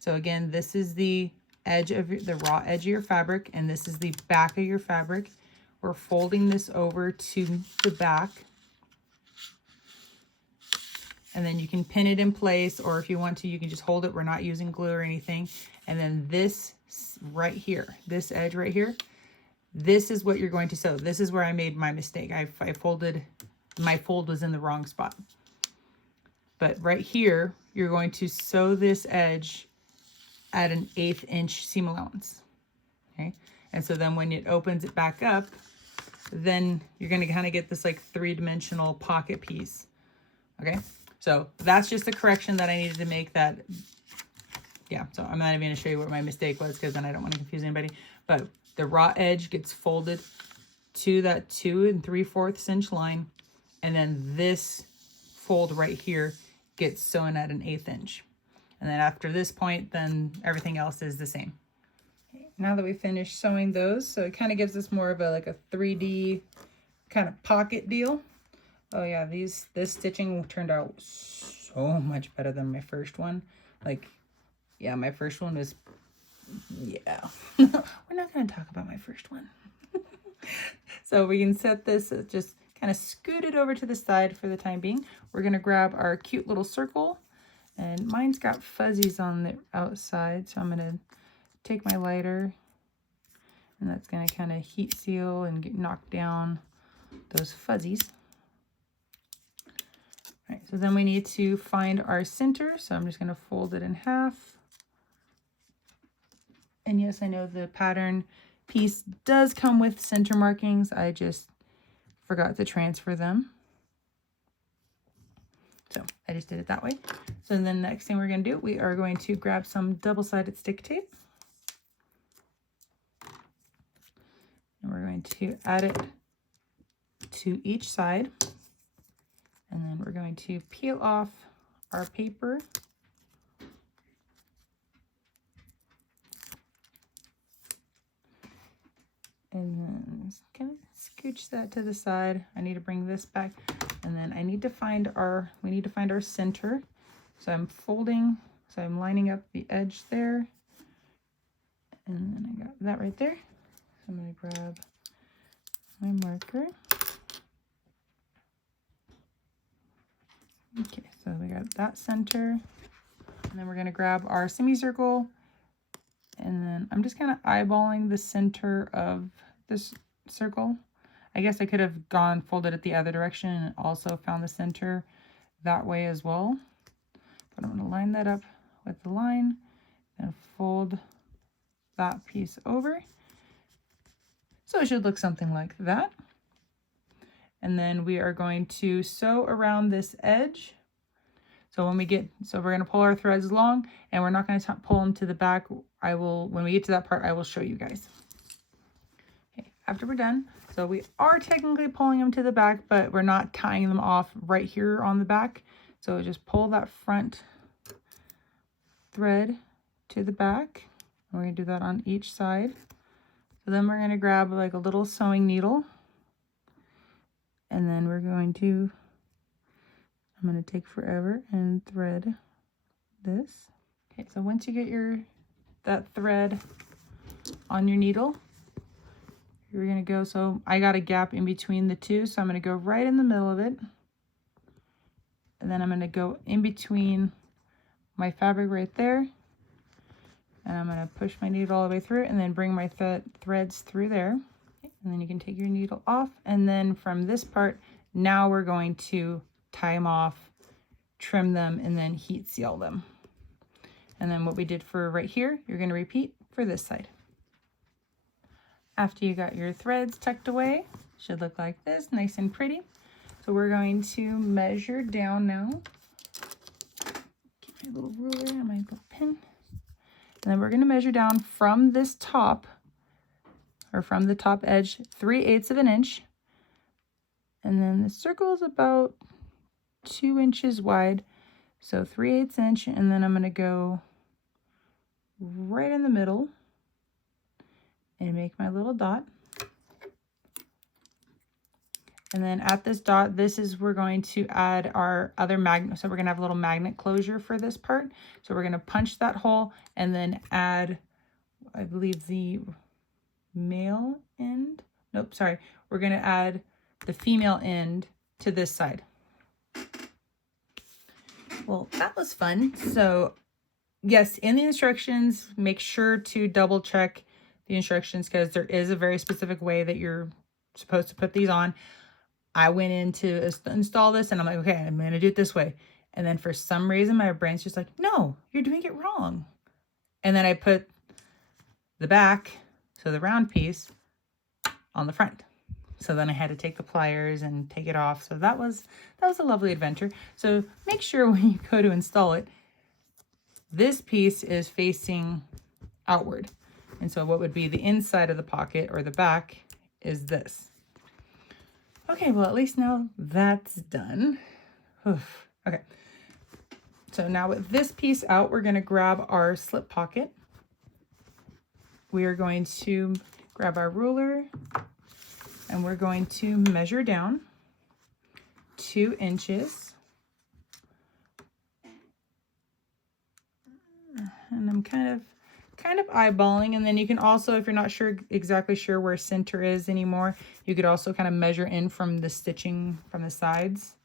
So again, this is the edge of the raw edge of your fabric, and this is the back of your fabric. We're folding this over to the back. And then you can pin it in place, or if you want to, you can just hold it. We're not using glue or anything. And then this right here, this edge right here, this is what you're going to sew. This is where I made my mistake. I folded, my fold was in the wrong spot. But right here, you're going to sew this edge at 1/8 inch seam allowance. Okay. And so then when it opens it back up, then you're going to kind of get this like 3-dimensional pocket piece. Okay. So that's just the correction that I needed to make that. Yeah. So I'm not even going to show you what my mistake was, because then I don't want to confuse anybody, but the raw edge gets folded to that 2 3/4 inch line. And then this fold right here gets sewn at 1/8 inch. And then after this point, then everything else is the same. Okay, now that we finished sewing those, so it kind of gives us more of a 3D kind of pocket deal. Oh yeah, this stitching turned out so much better than my first one. Like, yeah, my first one was, yeah. We're not going to talk about my first one. So we can set this, just kind of scoot it over to the side for the time being. We're going to grab our cute little circle, and mine's got fuzzies on the outside. So I'm going to take my lighter, and that's going to kind of heat seal and knock down those fuzzies. All right, so then we need to find our center. So I'm just going to fold it in half. And yes, I know the pattern piece does come with center markings. I just forgot to transfer them. So I just did it that way. So then the next thing we're going to do, we are going to grab some double-sided stick tape. And we're going to add it to each side. And then we're going to peel off our paper. And then just kind of scooch that to the side. I need to bring this back. And then I need to find we need to find our center. So I'm folding, so I'm lining up the edge there. And then I got that right there. So I'm going to grab my marker. Okay, so we got that center. And then we're going to grab our semicircle. And then I'm just kind of eyeballing the center of this circle. I guess I could have folded it the other direction and also found the center that way as well. But I'm going to line that up with the line and fold that piece over. So it should look something like that. And then we are going to sew around this edge. So when we get, we're going to pull our threads along, and we're not going to pull them to the back. When we get to that part, I will show you guys. Okay, after we're done, so we are technically pulling them to the back, but we're not tying them off right here on the back. So just pull that front thread to the back. And we're going to do that on each side. So then we're going to grab like a little sewing needle. And then we're going to, I'm going to take forever and thread this. Okay, so once you get that thread on your needle, you're gonna go, so I got a gap in between the two, so I'm gonna go right in the middle of it. And then I'm gonna go in between my fabric right there. And I'm gonna push my needle all the way through and then bring my threads through there. And then you can take your needle off. And then from this part, now we're going to tie them off, trim them, and then heat seal them. And then what we did for right here, you're gonna repeat for this side. After you got your threads tucked away, should look like this, nice and pretty. So we're going to measure down now. Get my little ruler and my little pin. And then we're gonna measure down from this top, or from the top edge, 3/8 of an inch. And then the circle is about 2 inches wide. So 3/8 inch, and then I'm gonna go right in the middle and make my little dot. And then at this dot, this is, we're going to add our other magnet. So we're gonna have a little magnet closure for this part. So we're gonna punch that hole and then add, I believe, the male end. Nope, sorry. We're gonna add the female end to this side. Well, that was fun. So yes, in the instructions, make sure to double check the instructions because there is a very specific way that you're supposed to put these on. I went in to install this and I'm like, okay, I'm going to do it this way. And then for some reason, my brain's just like, no, you're doing it wrong. And then I put the back, so the round piece, on the front. So then I had to take the pliers and take it off. So that was a lovely adventure. So make sure when you go to install it, this piece is facing outward. And so what would be the inside of the pocket or the back is this. Okay, well, at least now that's done. Oof. Okay. So now with this piece out, we're going to grab our slip pocket. We are going to grab our ruler and we're going to measure down 2 inches. And I'm kind of eyeballing, and then you can also, if you're not exactly sure where center is anymore, you could also kind of measure in from the stitching from the sides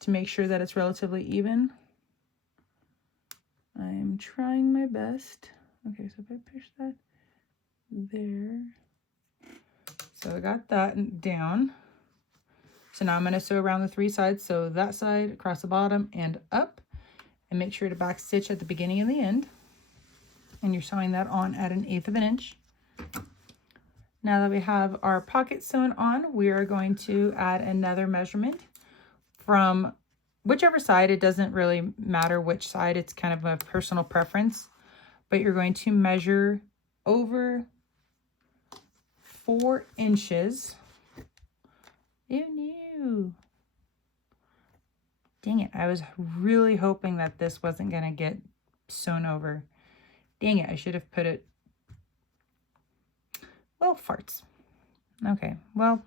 to make sure that it's relatively even. I'm trying my best. Okay, so if I push that there. So I got that down. So now I'm going to sew around the 3 sides. So that side, across the bottom, and up. And make sure to back stitch at the beginning and the end. And you're sewing that on at 1/8 of an inch. Now that we have our pocket sewn on, we are going to add another measurement from whichever side. It doesn't really matter which side, it's kind of a personal preference, but you're going to measure over 4 inches. Ew, no. Dang it, I was really hoping that this wasn't gonna get sewn over. Dang it, I should have put it, well, farts. Okay, well,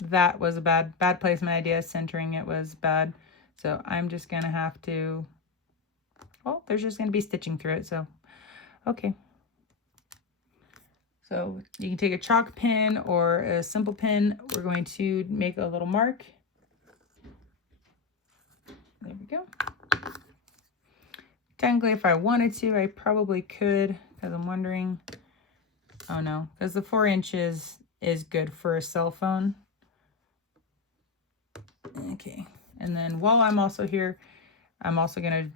that was a bad placement idea. Centering it was bad. So I'm just gonna have to, well, there's just gonna be stitching through it, so, okay. So you can take a chalk pin or a simple pin. We're going to make a little mark. There we go. Technically, if I wanted to, I probably could, because I'm wondering, oh no, because the 4 inches is good for a cell phone. Okay, and then while I'm also here, I'm also going to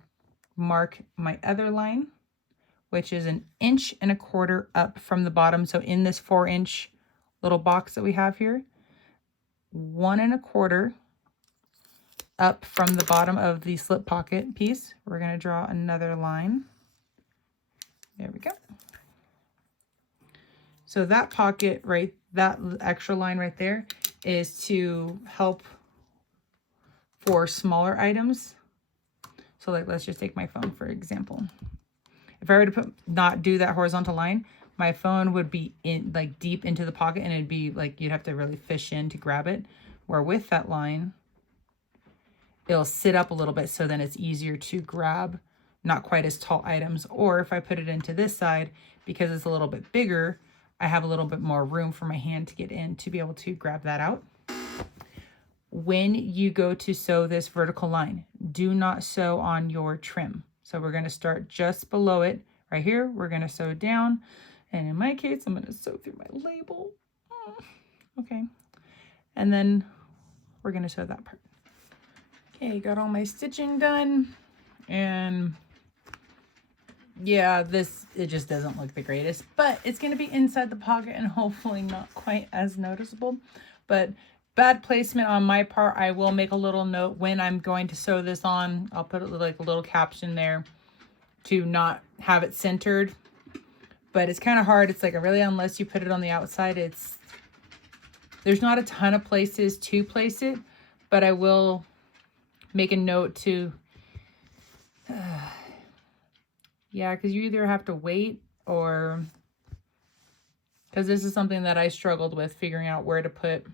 mark my other line, which is 1.25 inches up from the bottom. So in this 4-inch little box that we have here, 1.25 inches up from the bottom of the slip pocket piece. We're going to draw another line. There we go. So that pocket, right, that extra line right there is to help for smaller items. So like, let's just take my phone for example. If I were to not do that horizontal line, my phone would be in like deep into the pocket, and it'd be like you'd have to really fish in to grab it. Where with that line, it'll sit up a little bit, so then it's easier to grab not quite as tall items. Or if I put it into this side, because it's a little bit bigger, I have a little bit more room for my hand to get in to be able to grab that out. When you go to sew this vertical line, do not sew on your trim. So we're going to start just below it right here. We're going to sew down. And in my case, I'm going to sew through my label. Okay. And then we're going to sew that part. Okay, got all my stitching done. And yeah, it just doesn't look the greatest, but it's going to be inside the pocket and hopefully not quite as noticeable. But bad placement on my part. I will make a little note when I'm going to sew this on. I'll put like a little caption there to not have it centered. But it's kind of hard. It's like really, unless you put it on the outside, there's not a ton of places to place it, but I will make a note to, yeah, because you either have to wait or, because this is something that I struggled with figuring out where to put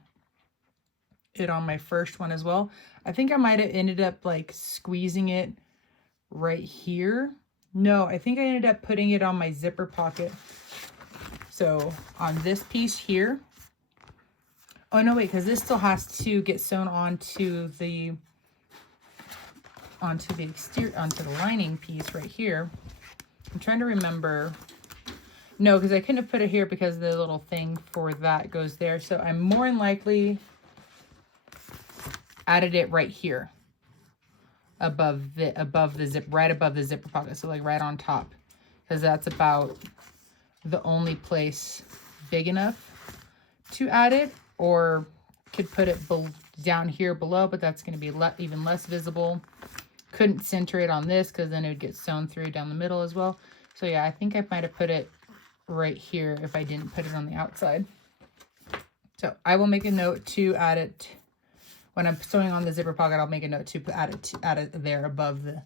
it on my first one as well. I think I might have ended up like squeezing it right here. No, I think I ended up putting it on my zipper pocket. So on this piece here. Oh no, wait, because this still has to get sewn onto the exterior, onto the lining piece right here. I'm trying to remember. No, because I couldn't have put it here because the little thing for that goes there. So I'm more than likely added it right here above the zip, right above the zipper pocket. So like right on top, because that's about the only place big enough to add it, or could put it down here below, but that's going to be even less visible. Couldn't center it on this because then it would get sewn through down the middle as well. So yeah, I think I might have put it right here if I didn't put it on the outside. So I will make a note to add it when I'm sewing on the zipper pocket. I'll make a note to add it there above the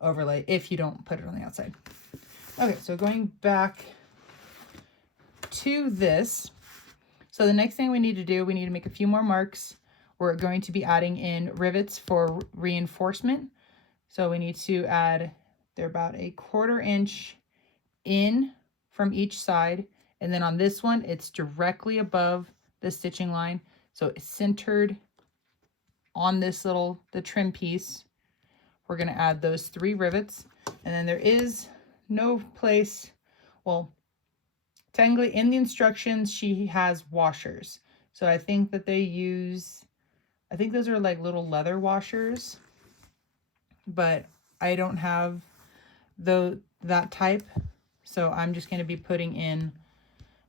overlay if you don't put it on the outside. Okay, so going back to this. So the next thing we need to do, we need to make a few more marks. We're going to be adding in rivets for reinforcement. So we need to add, they're about 1/4 inch in from each side. And then on this one, it's directly above the stitching line. So it's centered on this the trim piece. We're going to add those 3 rivets. And then there is no place, well, technically in the instructions, she has washers. So I think that they use, I think those are like little leather washers, but I don't have that type. So I'm just going to be putting in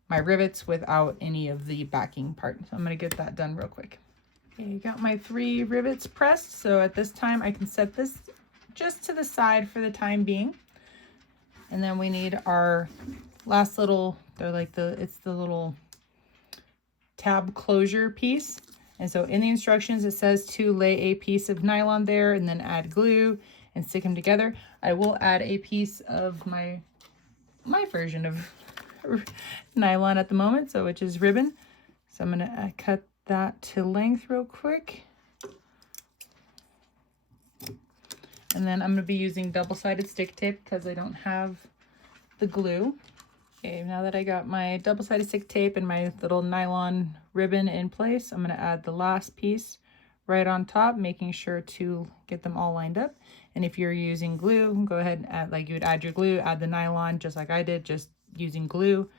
my rivets without any of the backing part. So I'm going to get that done real quick. Okay, got my 3 rivets pressed. So at this time I can set this just to the side for the time being. And then we need our last little, it's the little tab closure piece. And so in the instructions, it says to lay a piece of nylon there and then add glue and stick them together. I will add a piece of my version of nylon at the moment, so which is ribbon. So I'm gonna cut that to length real quick. And then I'm gonna be using double-sided stick tape because I don't have the glue. Okay, now that I got my double-sided stick tape and my little nylon ribbon in place, I'm going to add the last piece right on top, making sure to get them all lined up. And if you're using glue, go ahead and add, like you would add your glue, add the nylon just like I did, just using glue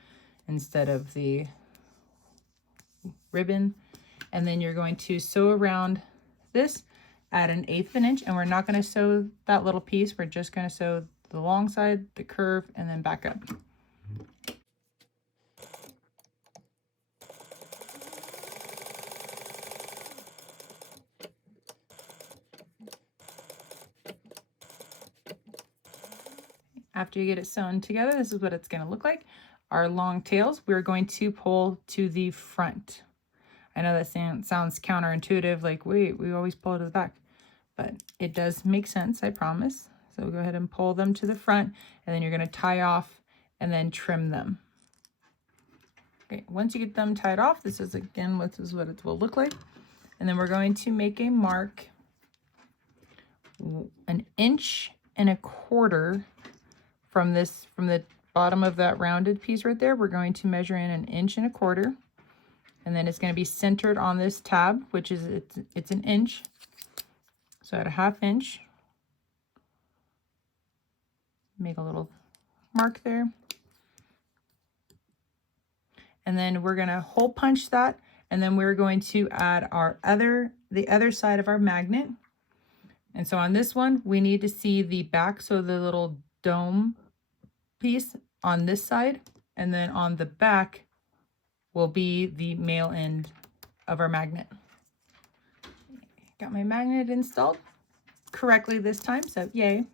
instead of the ribbon. And then you're going to sew around this at 1/8 inch, and we're not going to sew that little piece. We're just going to sew the long side, the curve, and then back up. After you get it sewn together, this is what it's going to look like. Our long tails, we're going to pull to the front. I know that sounds counterintuitive, like, wait, we always pull to the back. But it does make sense, I promise. So go ahead and pull them to the front, and then you're going to tie off and then trim them. Okay, once you get them tied off, this is again what it will look like. And then we're going to make a mark 1.25 inches from the bottom of that rounded piece right there, we're going to measure in 1.25 inches. And then it's going to be centered on this tab, which is, it's 1 inch. So at 1/2 inch, make a little mark there. And then we're going to hole punch that. And then we're going to add the other side of our magnet. And so on this one, we need to see the back, so the little dome piece on this side, and then on the back will be the male end of our magnet. Got my magnet installed correctly this time, so yay.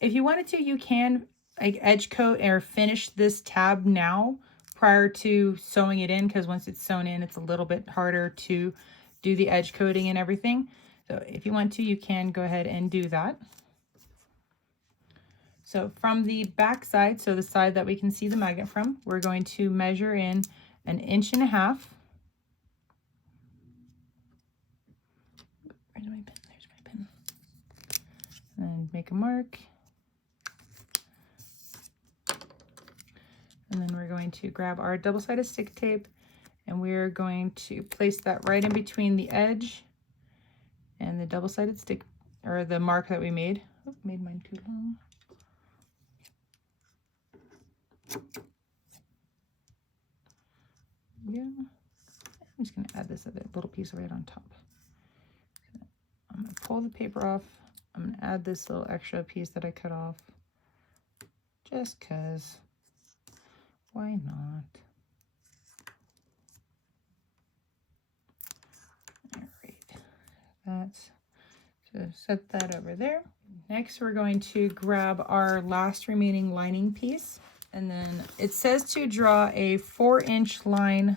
If you wanted to, you can like edge coat or finish this tab now prior to sewing it in, because once it's sewn in, it's a little bit harder to do the edge coating and everything. So if you want to, you can go ahead and do that. So from the back side, so the side that we can see the magnet from, we're going to measure in 1.5 inches. Where's my pen? There's my pen. And make a mark. And then we're going to grab our double-sided stick tape, and we're going to place that right in between the edge and the double-sided stick, or the mark that we made. Oh, made mine too long. Yeah, I'm just going to add this other little piece right on top. So I'm going to pull the paper off. I'm going to add this little extra piece that I cut off, just because, why not? All right, that's, so set that over there. Next, we're going to grab our last remaining lining piece, and then it says to draw a 4-inch line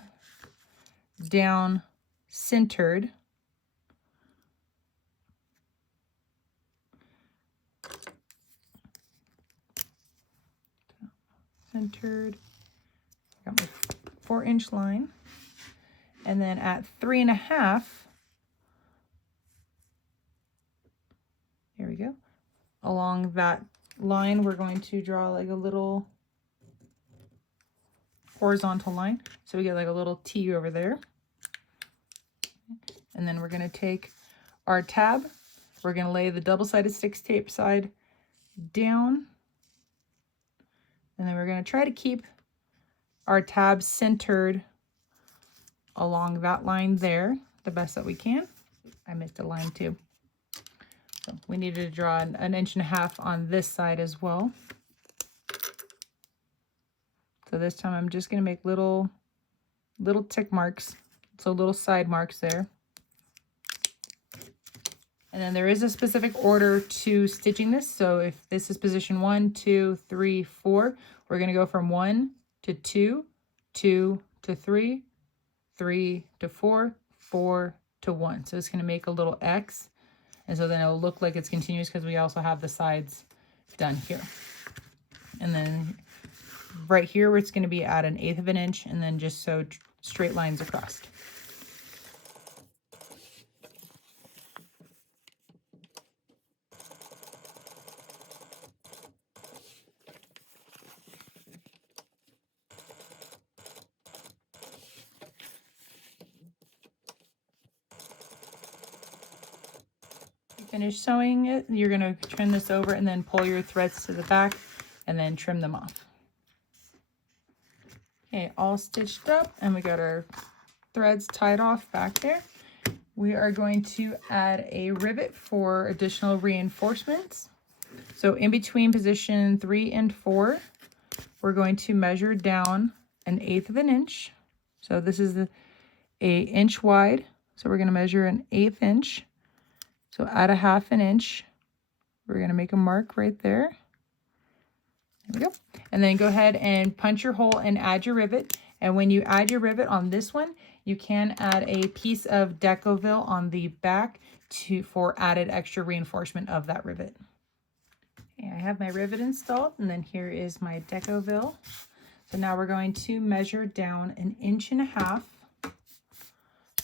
down centered. Centered. Got my 4-inch line, and then at 3.5. There we go. Along that line, we're going to draw like a little horizontal line. So we get like a little T over there. And then we're going to take our tab. We're going to lay the double-sided stick tape side down. And then we're going to try to keep our tab centered along that line there the best that we can. I missed a line too. So we needed to draw an 1.5 inches on this side as well. So this time I'm just going to make little tick marks, so little side marks there. And then there is a specific order to stitching this. So if this is position 1, 2, 3, 4, we're going to go from 1 to 2, 2 to 3, 3 to 4, 4 to 1. So it's going to make a little X. And so then it'll look like it's continuous because we also have the sides done here. And then right here, where it's going to be at 1/8 inch, and then just sew straight lines across. Finish sewing it, you're going to turn this over and then pull your threads to the back and then trim them off. Okay, all stitched up, and we got our threads tied off back there. We are going to add a rivet for additional reinforcements. So in between position 3 and 4, we're going to measure down 1/8 inch. So this is a inch wide. So we're going to measure 1/8 inch. So at 1/2 inch, we're going to make a mark right there. There we go. And then go ahead and punch your hole and add your rivet. And when you add your rivet on this one, you can add a piece of Decoville on the back for added extra reinforcement of that rivet. Okay, I have my rivet installed, and then here is my Decoville. So now we're going to measure down 1.5 inches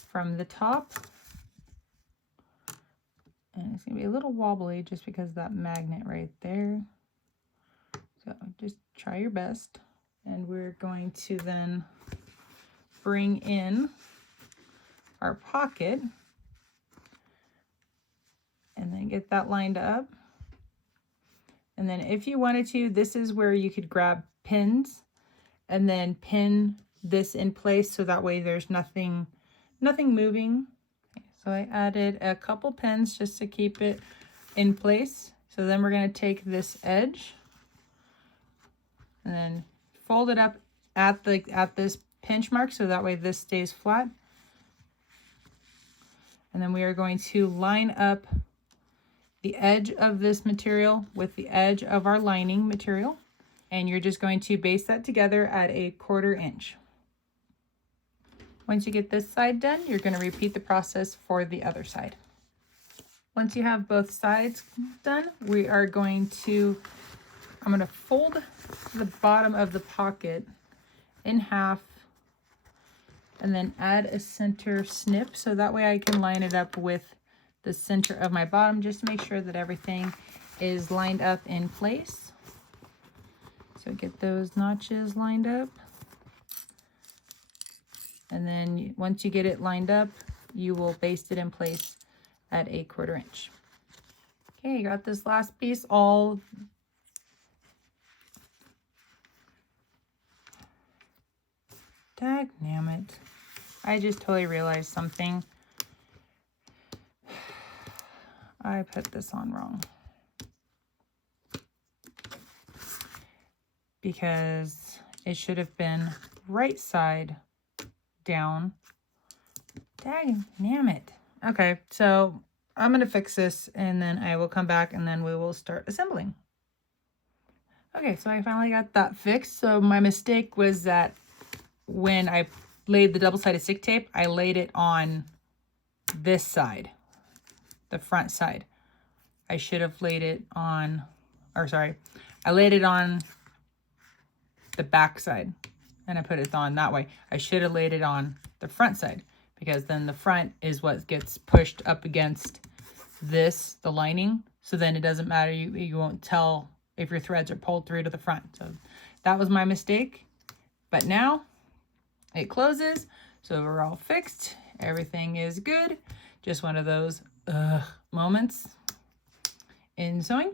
from the top. And it's going to be a little wobbly just because of that magnet right there. So So just try your best. And we're going to then bring in our pocket and then get that lined up. And then if you wanted to, this is where you could grab pins and then pin this in place so that way there's nothing moving. Okay, so I added a couple pins just to keep it in place. So then we're going to take this edge and then fold it up at this pinch mark so that way this stays flat. And then we are going to line up the edge of this material with the edge of our lining material. And you're just going to baste that together at a 1/4 inch. Once you get this side done, you're going to repeat the process for the other side. Once you have both sides done, I'm going to fold the bottom of the pocket in half and then add a center snip so that way I can line it up with the center of my bottom just to make sure that everything is lined up in place. So get those notches lined up. And then once you get it lined up, you will baste it in place at a 1/4 inch. Okay, got this last piece all dagnammit. I just totally realized something. I put this on wrong. Because it should have been right side down. Dagnammit. Okay, so I'm going to fix this and then I will come back and then we will start assembling. Okay, so I finally got that fixed. So my mistake was that when I laid the double-sided stick tape, I laid it on this side, the front side. I should have laid it on, I laid it on the back side and I put it on that way. I should have laid it on the front side because then the front is what gets pushed up against this, the lining. So then it doesn't matter. You won't tell if your threads are pulled through to the front. So that was my mistake. But now it closes. So we're all fixed. Everything is good. Just one of those moments in sewing.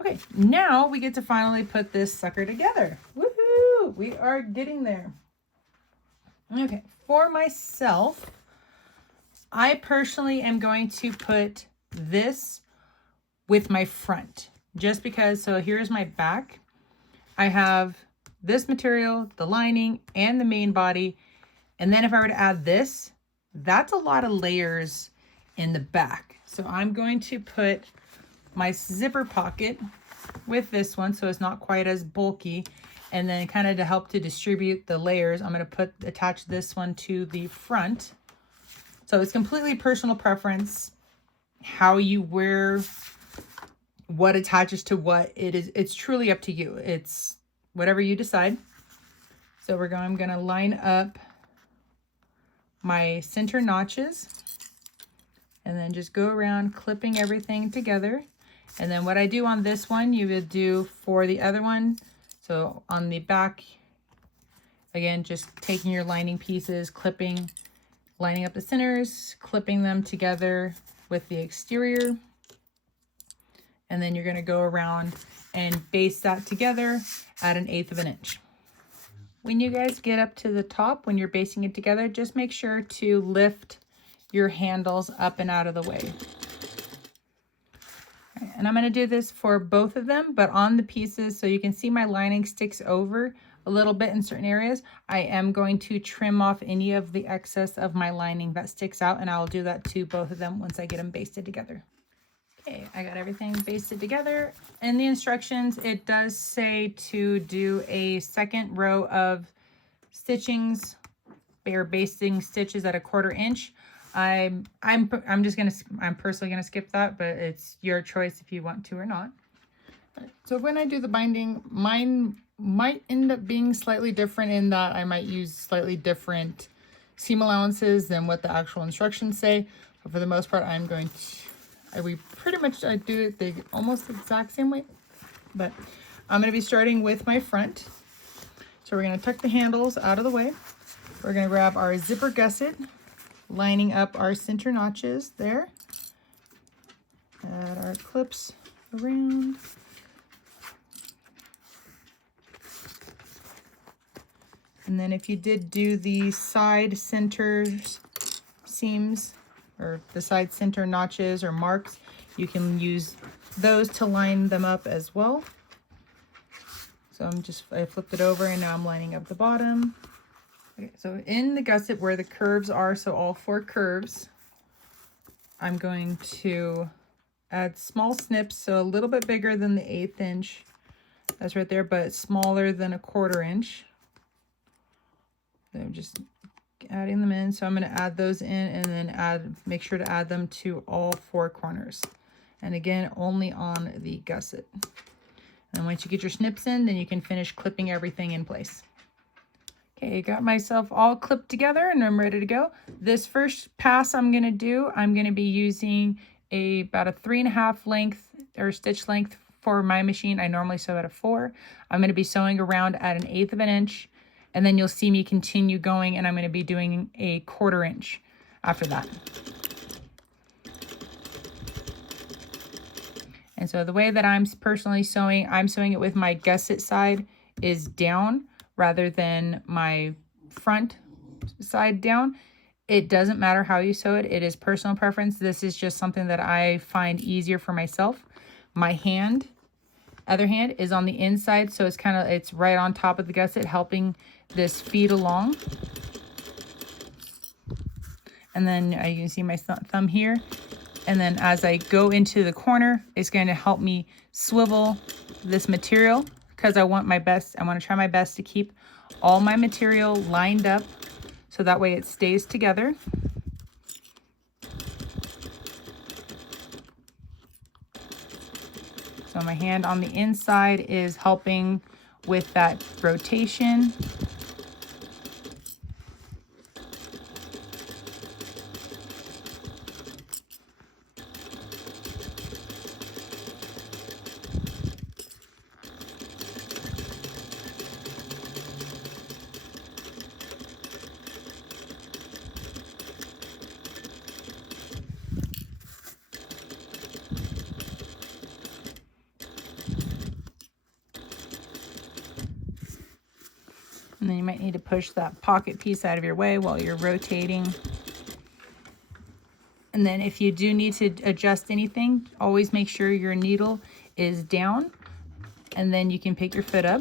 Okay, now we get to finally put this sucker together. Woohoo! We are getting there. Okay, for myself, I personally am going to put this with my front. Just because, so here's my back. I have this material, the lining, and the main body. And then if I were to add this, that's a lot of layers in the back. So I'm going to put my zipper pocket with this one so it's not quite as bulky. And then kind of to help to distribute the layers, I'm going to attach this one to the front. So it's completely personal preference how you wear what attaches to what. It's truly up to you. It's whatever you decide. So I'm going to line up my center notches and then just go around clipping everything together. And then what I do on this one, you would do for the other one. So on the back, again, just taking your lining pieces, lining up the centers, clipping them together with the exterior. And then you're going to go around and baste that together at 1/8 of an inch. When you guys get up to the top, when you're basting it together, just make sure to lift your handles up and out of the way. And I'm going to do this for both of them, but on the pieces, so you can see my lining sticks over a little bit in certain areas. I am going to trim off any of the excess of my lining that sticks out, and I'll do that to both of them once I get them basted together. Okay, I got everything basted together. In the instructions, it does say to do a second row of stitchings, or basting stitches at 1/4 inch. I'm personally gonna skip that, but it's your choice if you want to or not. So when I do the binding, mine might end up being slightly different in that I might use slightly different seam allowances than what the actual instructions say. But for the most part, I'm going to, we pretty much do it the almost exact same way. But I'm going to be starting with my front. So we're going to tuck the handles out of the way. We're going to grab our zipper gusset, lining up our center notches there. Add our clips around. And then if you did do the side centers seams or the side center notches or marks, you can use those to line them up as well. So I flipped it over and now I'm lining up the bottom. Okay, so in the gusset where the curves are, so all 4 curves, I'm going to add small snips, so a little bit bigger than the 1/8 inch. That's right there, but smaller than a 1/4 inch. So I'm just adding them in. So I'm going to add those in and then make sure to add them to all 4 corners. And again, only on the gusset. And once you get your snips in, then you can finish clipping everything in place. Okay, got myself all clipped together and I'm ready to go. This first pass I'm going to be using about a 3.5 length or stitch length for my machine. I normally sew at a 4. I'm going to be sewing around at an 1/8 of an inch. And then you'll see me continue going and I'm going to be doing a 1/4 inch after that. And so the way that I'm personally sewing, I'm sewing it with my gusset side is down rather than my front side down. It doesn't matter how you sew it. It is personal preference. This is just something that I find easier for myself. My other hand is on the inside, so it's right on top of the gusset, helping this feed along. And then you can see my thumb here. And then as I go into the corner, it's going to help me swivel this material because I want to try my best to keep all my material lined up so that way it stays together. So my hand on the inside is helping with that rotation. And then you might need to push that pocket piece out of your way while you're rotating. And then if you do need to adjust anything, always make sure your needle is down and then you can pick your foot up.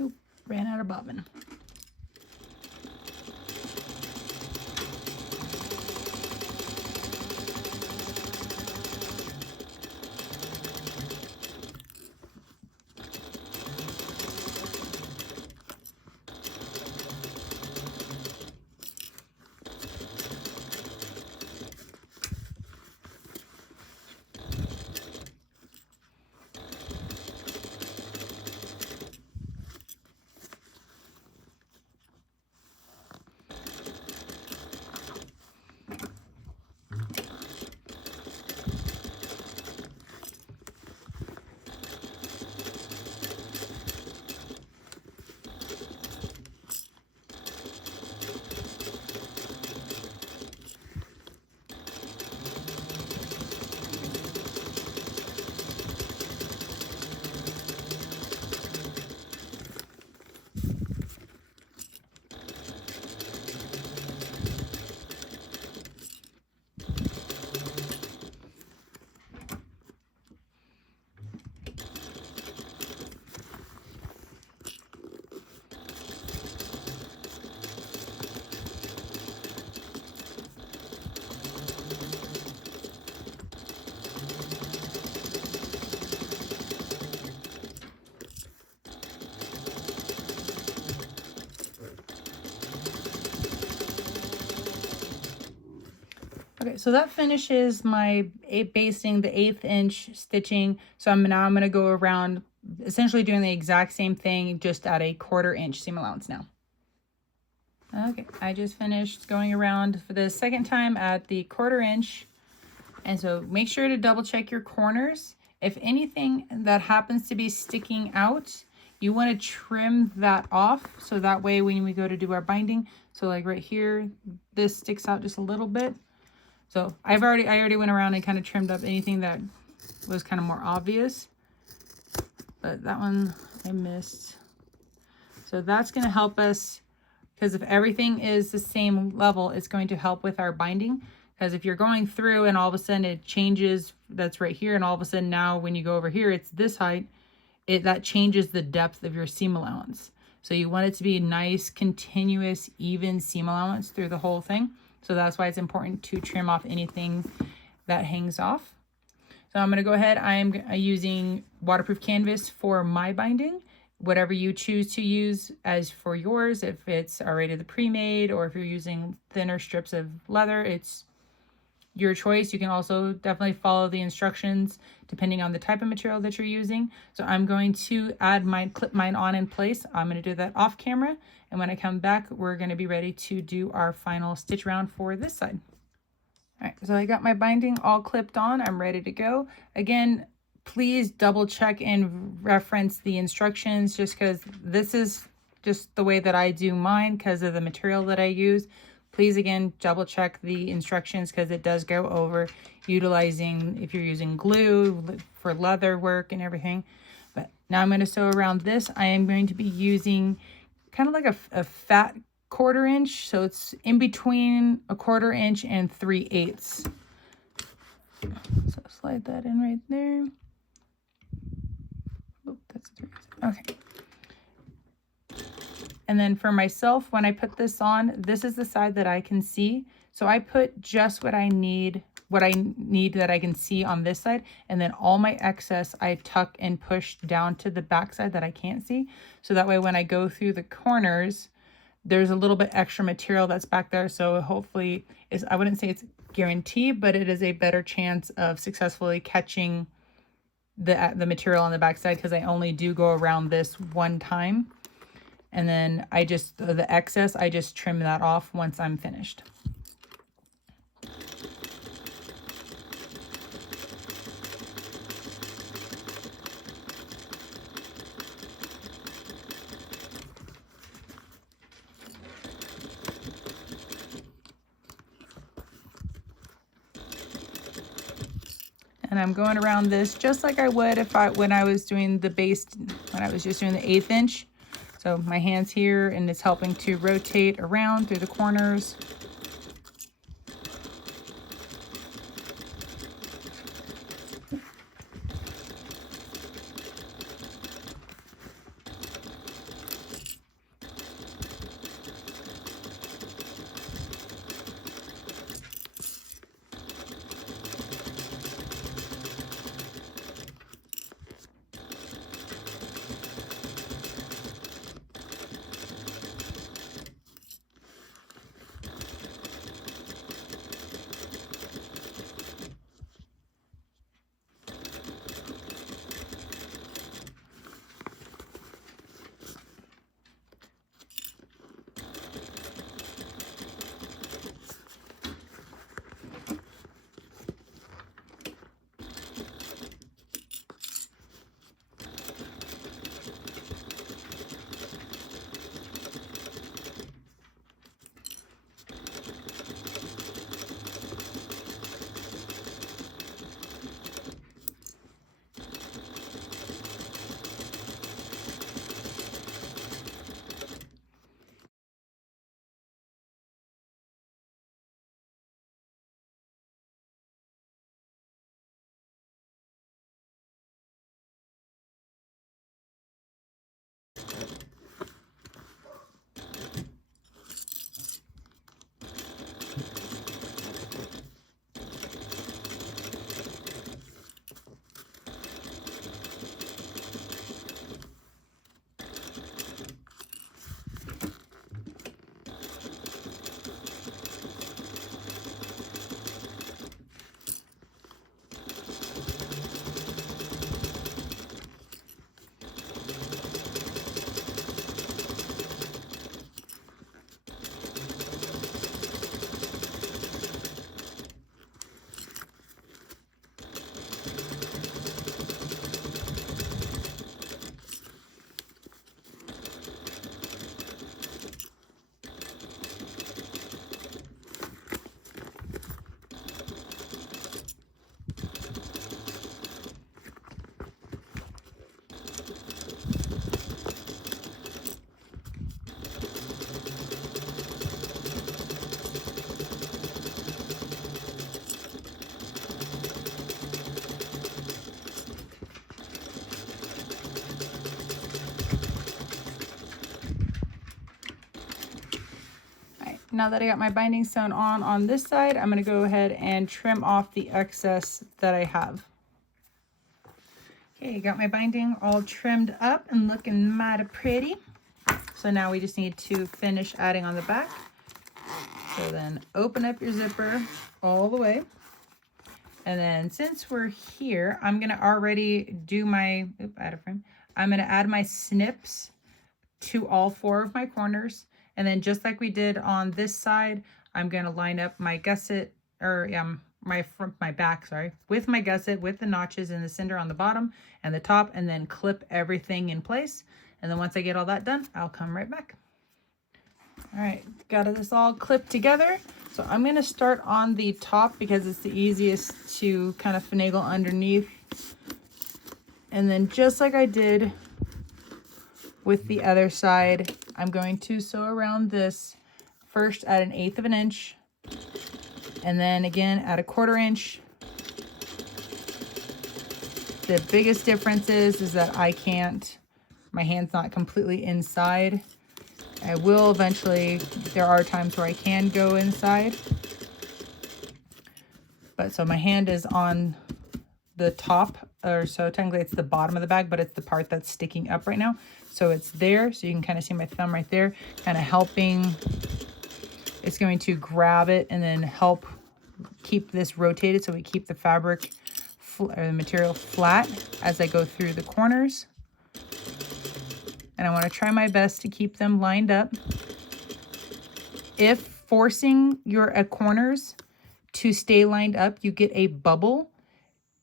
Oop, ran out of bobbin. Okay, so that finishes my basting, the 1/8 inch stitching. So now I'm going to go around essentially doing the exact same thing, just at a 1/4 inch seam allowance now. Okay, I just finished going around for the second time at the 1/4 inch. And so make sure to double check your corners. If anything that happens to be sticking out, you want to trim that off. So that way when we go to do our binding, so like right here, this sticks out just a little bit. So I already went around and kind of trimmed up anything that was kind of more obvious. But that one I missed. So that's going to help us, because if everything is the same level, it's going to help with our binding. Because if you're going through and all of a sudden it changes, that's right here, and all of a sudden now when you go over here, it's this height, that changes the depth of your seam allowance. So you want it to be a nice, continuous, even seam allowance through the whole thing. So that's why it's important to trim off anything that hangs off. So I'm going to go ahead. I'm using waterproof canvas for my binding. Whatever you choose to use as for yours, if it's already the pre-made or if you're using thinner strips of leather, it's your choice. You can also definitely follow the instructions depending on the type of material that you're using. So I'm going to clip mine on in place. I'm going to do that off camera. And when I come back, we're going to be ready to do our final stitch round for this side. All right, so I got my binding all clipped on. I'm ready to go. Again, please double check and reference the instructions, just because this is just the way that I do mine because of the material that I use. Please, again, double check the instructions because it does go over utilizing, if you're using glue for leather work and everything. But now I'm going to sew around this. I am going to be using kind of like a fat 1/4 inch. So it's in between a 1/4 inch and 3/8. So slide that in right there. Oh, that's 3/8. Okay. And then for myself, when I put this on, this is the side that I can see. So I put just what I need that I can see on this side. And then all my excess, I tuck and push down to the back side that I can't see. So that way when I go through the corners, there's a little bit extra material that's back there. So hopefully, I wouldn't say it's guaranteed, but it is a better chance of successfully catching the material on the back side, because I only do go around this one time. And then the excess, I just trim that off once I'm finished. And I'm going around this just like I would when I was doing the base, when I was just doing the 1/8 inch. So my hand's here and it's helping to rotate around through the corners. Now that I got my binding sewn on this side, I'm going to go ahead and trim off the excess that I have. Okay, got my binding all trimmed up and looking mighty pretty. So now we just need to finish adding on the back. So then open up your zipper all the way. And then since we're here, I'm going to already do my, add a frame. I'm going to add my snips to all 4 of my corners. And then just like we did on this side, I'm going to line up my gusset, or my back, sorry, with my gusset, with the notches in the center on the bottom and the top, and then clip everything in place. And then once I get all that done, I'll come right back. All right, got this all clipped together. So I'm going to start on the top because it's the easiest to kind of finagle underneath. And then just like I did with the other side, I'm going to sew around this first at 1/8 of an inch, and then again at 1/4 inch. The biggest difference is that my hand's not completely inside. I will eventually, there are times where I can go inside. But so my hand is on the top, or so technically it's the bottom of the bag, but it's the part that's sticking up right now. So it's there, so you can kind of see my thumb right there, kind of helping. It's going to grab it and then help keep this rotated so we keep the fabric or the material flat as I go through the corners. And I want to try my best to keep them lined up. If forcing your corners to stay lined up, you get a bubble.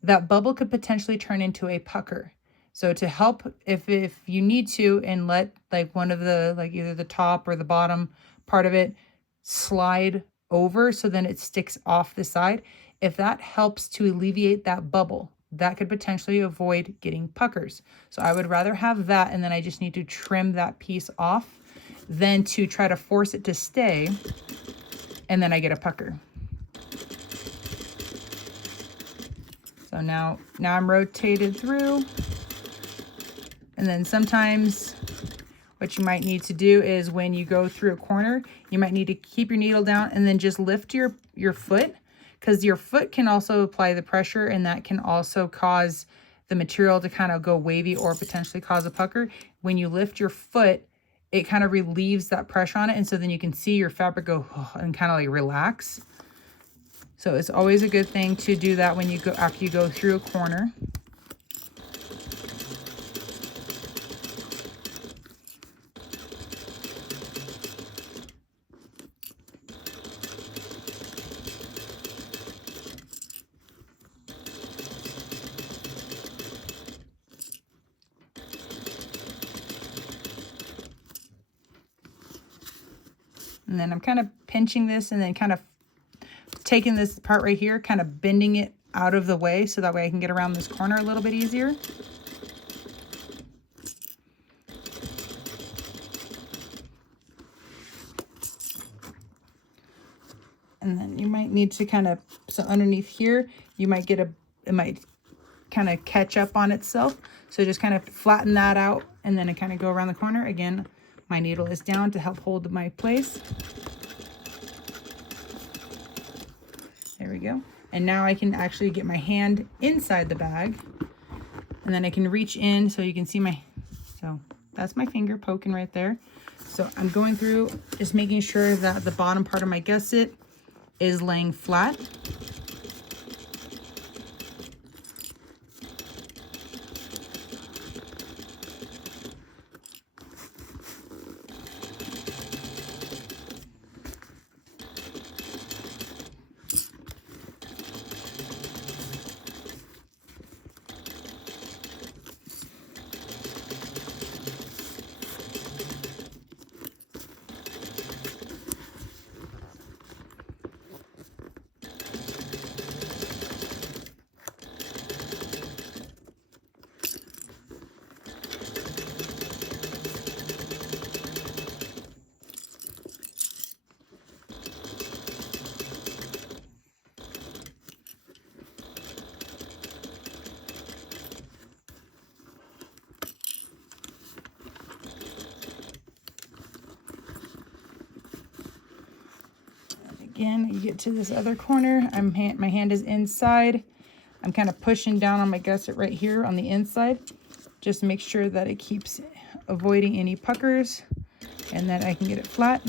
That bubble could potentially turn into a pucker. So to help, if you need to, and let like one of the, like either the top or the bottom part of it slide over so then it sticks off the side, if that helps to alleviate that bubble, that could potentially avoid getting puckers. So I would rather have that, and then I just need to trim that piece off than to try to force it to stay and then I get a pucker. So now I'm rotated through. And then sometimes what you might need to do is when you go through a corner, you might need to keep your needle down and then just lift your foot, because your foot can also apply the pressure, and that can also cause the material to kind of go wavy or potentially cause a pucker. When you lift your foot, it kind of relieves that pressure on it, and so then you can see your fabric go and kind of like relax. So it's always a good thing to do that when you go, after you go through a corner. And then I'm kind of pinching this and then kind of taking this part right here, kind of bending it out of the way so that way I can get around this corner a little bit easier. And then you might need to kind of, so underneath here, you might get it might kind of catch up on itself. So just kind of flatten that out and then I kind of go around the corner. Again, my needle is down to help hold my place. There we go. And now I can actually get my hand inside the bag, and then I can reach in so you can see so that's my finger poking right there. So I'm going through, just making sure that the bottom part of my gusset is laying flat. again, you get to this other corner. My hand is inside. I'm kind of pushing down on my gusset right here on the inside. Just make sure that it keeps avoiding any puckers and that I can get it flat.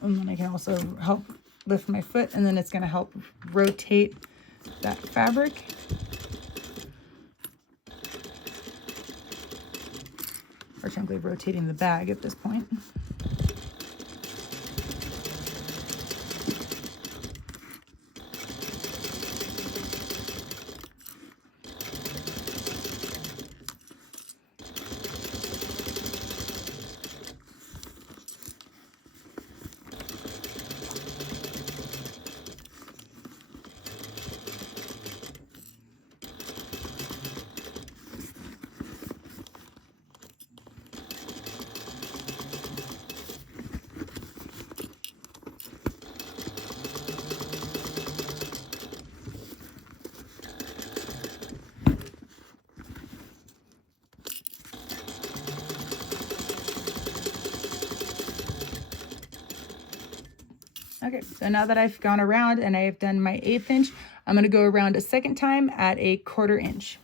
And then I can also help lift my foot, and then it's going to help rotate that fabric. Or simply rotating the bag at this point. Okay, so now that I've gone around and I have done my 1/8 inch, I'm going to go around a second time at a 1/4 inch.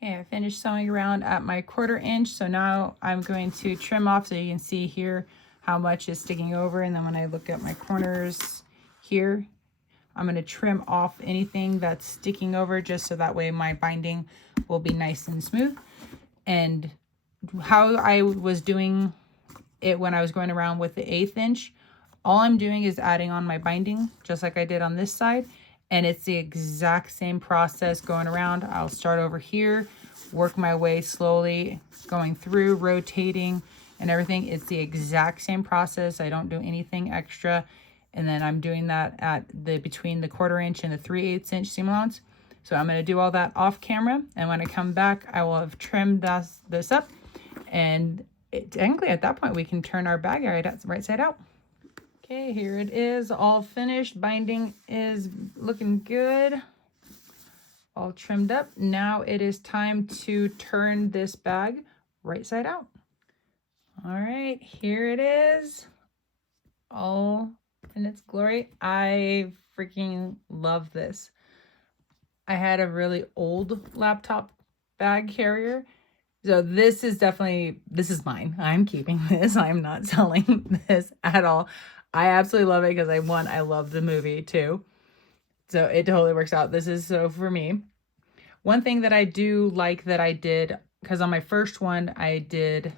Okay, I finished sewing around at my 1/4 inch, so now I'm going to trim off so you can see here how much is sticking over, and then when I look at my corners here, I'm going to trim off anything that's sticking over just so that way my binding will be nice and smooth. And how I was doing it when I was going around with the 1/8 inch, all I'm doing is adding on my binding, just like I did on this side. And it's the exact same process going around. I'll start over here, work my way slowly, going through, rotating and everything. It's the exact same process. I don't do anything extra. And then I'm doing that at between the 1/4 inch and the 3/8 inch seam allowance. So I'm going to do all that off camera. And when I come back, I will have trimmed this up. And technically at that point, we can turn our bag right side out. Okay, here it is, all finished. Binding is looking good. All trimmed up. Now it is time to turn this bag right side out. All right, here it is. All in its glory. I freaking love this. I had a really old laptop bag carrier. So this is mine. I'm keeping this. I'm not selling this at all. I absolutely love it because I love the movie too. So it totally works out. This is so for me. One thing that I do like that I did, because on my first one, I did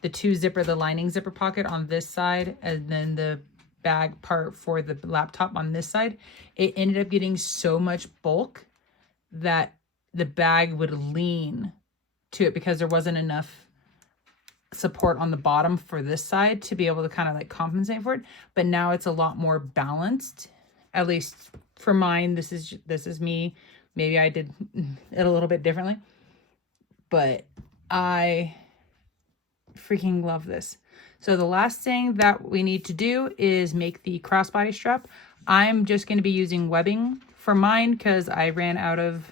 the lining zipper pocket on this side, and then the bag part for the laptop on this side. It ended up getting so much bulk that the bag would lean to it because there wasn't enough support on the bottom for this side to be able to kind of like compensate for it. But now it's a lot more balanced, at least for mine. This is me. Maybe I did it a little bit differently, but I freaking love this. So the last thing that we need to do is make the crossbody strap. I'm just going to be using webbing for mine because I ran out of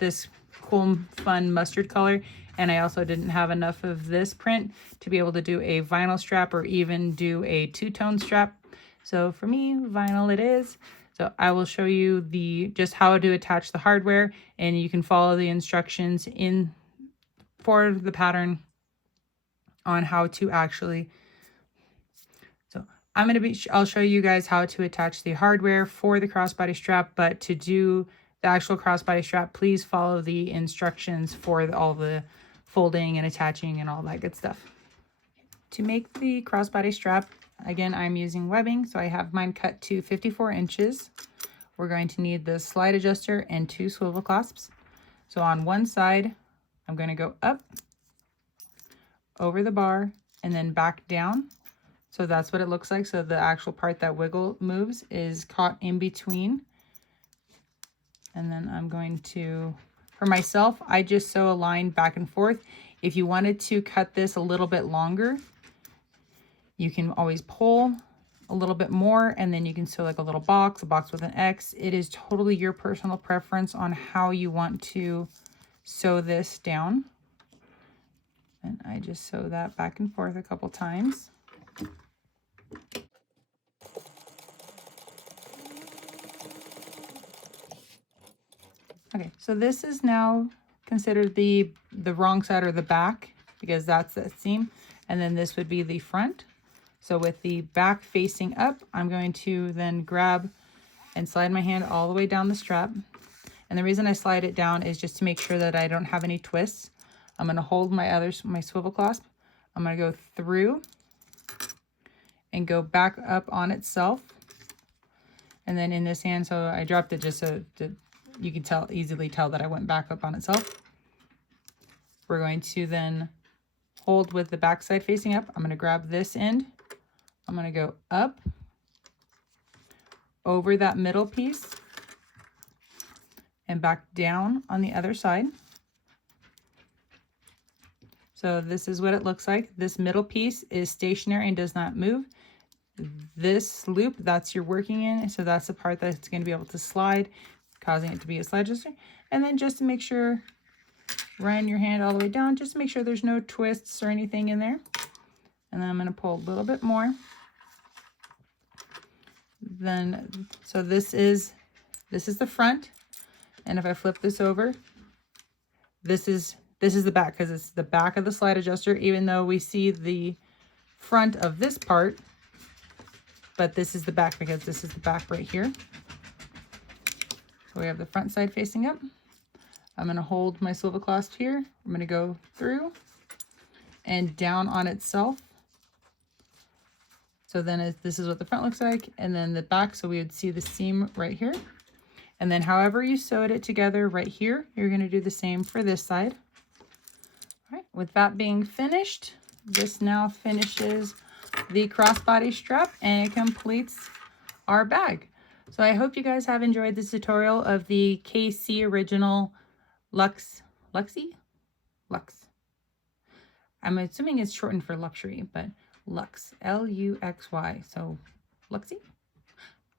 this cool fun mustard color, and I also didn't have enough of this print to be able to do a vinyl strap or even do a two-tone strap. So for me, vinyl it is. So I will show you just how to attach the hardware, and you can follow the instructions for the pattern on how to actually. So I'll show you guys how to attach the hardware for the crossbody strap, but to do the actual crossbody strap, please follow the instructions for all the folding and attaching and all that good stuff. To make the crossbody strap, again, I'm using webbing, so I have mine cut to 54 inches. We're going to need the slide adjuster and 2 swivel clasps. So on one side, I'm going to go up over the bar and then back down. So that's what it looks like. So the actual part that moves is caught in between. And then I'm going to, for myself, I just sew a line back and forth. If you wanted to cut this a little bit longer, you can always pull a little bit more, and then you can sew like a box with an X. It is totally your personal preference on how you want to sew this down. And I just sew that back and forth a couple times. Okay, so this is now considered the wrong side or the back because that's the seam. And then this would be the front. So with the back facing up, I'm going to then grab and slide my hand all the way down the strap. And the reason I slide it down is just to make sure that I don't have any twists. I'm going to hold my swivel clasp. I'm going to go through and go back up on itself. And then in this hand, so I dropped it just so that you can easily tell that I went back up on itself. We're going to then hold with the back side facing up. I'm going to grab this end. I'm going to go up over that middle piece and back down on the other side. So this is what it looks like. This middle piece is stationary and does not move. This loop, that's your working in, so that's the part that's going to be able to slide, causing it to be a slide adjuster. And then just to make sure, run your hand all the way down, just to make sure there's no twists or anything in there. And then I'm going to pull a little bit more. Then, so this is the front. And if I flip this over, this is the back, because it's the back of the slide adjuster, even though we see the front of this part, but this is the back because this is the back right here. So we have the front side facing up. I'm going to hold my swivel clasp here. I'm going to go through and down on itself. So then this is what the front looks like, and then the back, so we would see the seam right here. And then however you sewed it together right here, you're going to do the same for this side. All right, with that being finished, this now finishes the crossbody strap and it completes our bag. So I hope you guys have enjoyed this tutorial of the KC Original Luxy? Lux. I'm assuming it's shortened for luxury, but Lux, L-U-X-Y. So Luxy?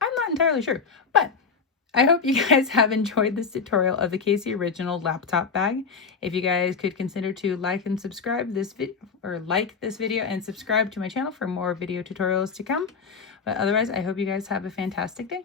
I'm not entirely sure, but I hope you guys have enjoyed this tutorial of the KC Original Laptop Bag. If you guys could consider to like and subscribe this video, or like this video and subscribe to my channel for more video tutorials to come. But otherwise, I hope you guys have a fantastic day.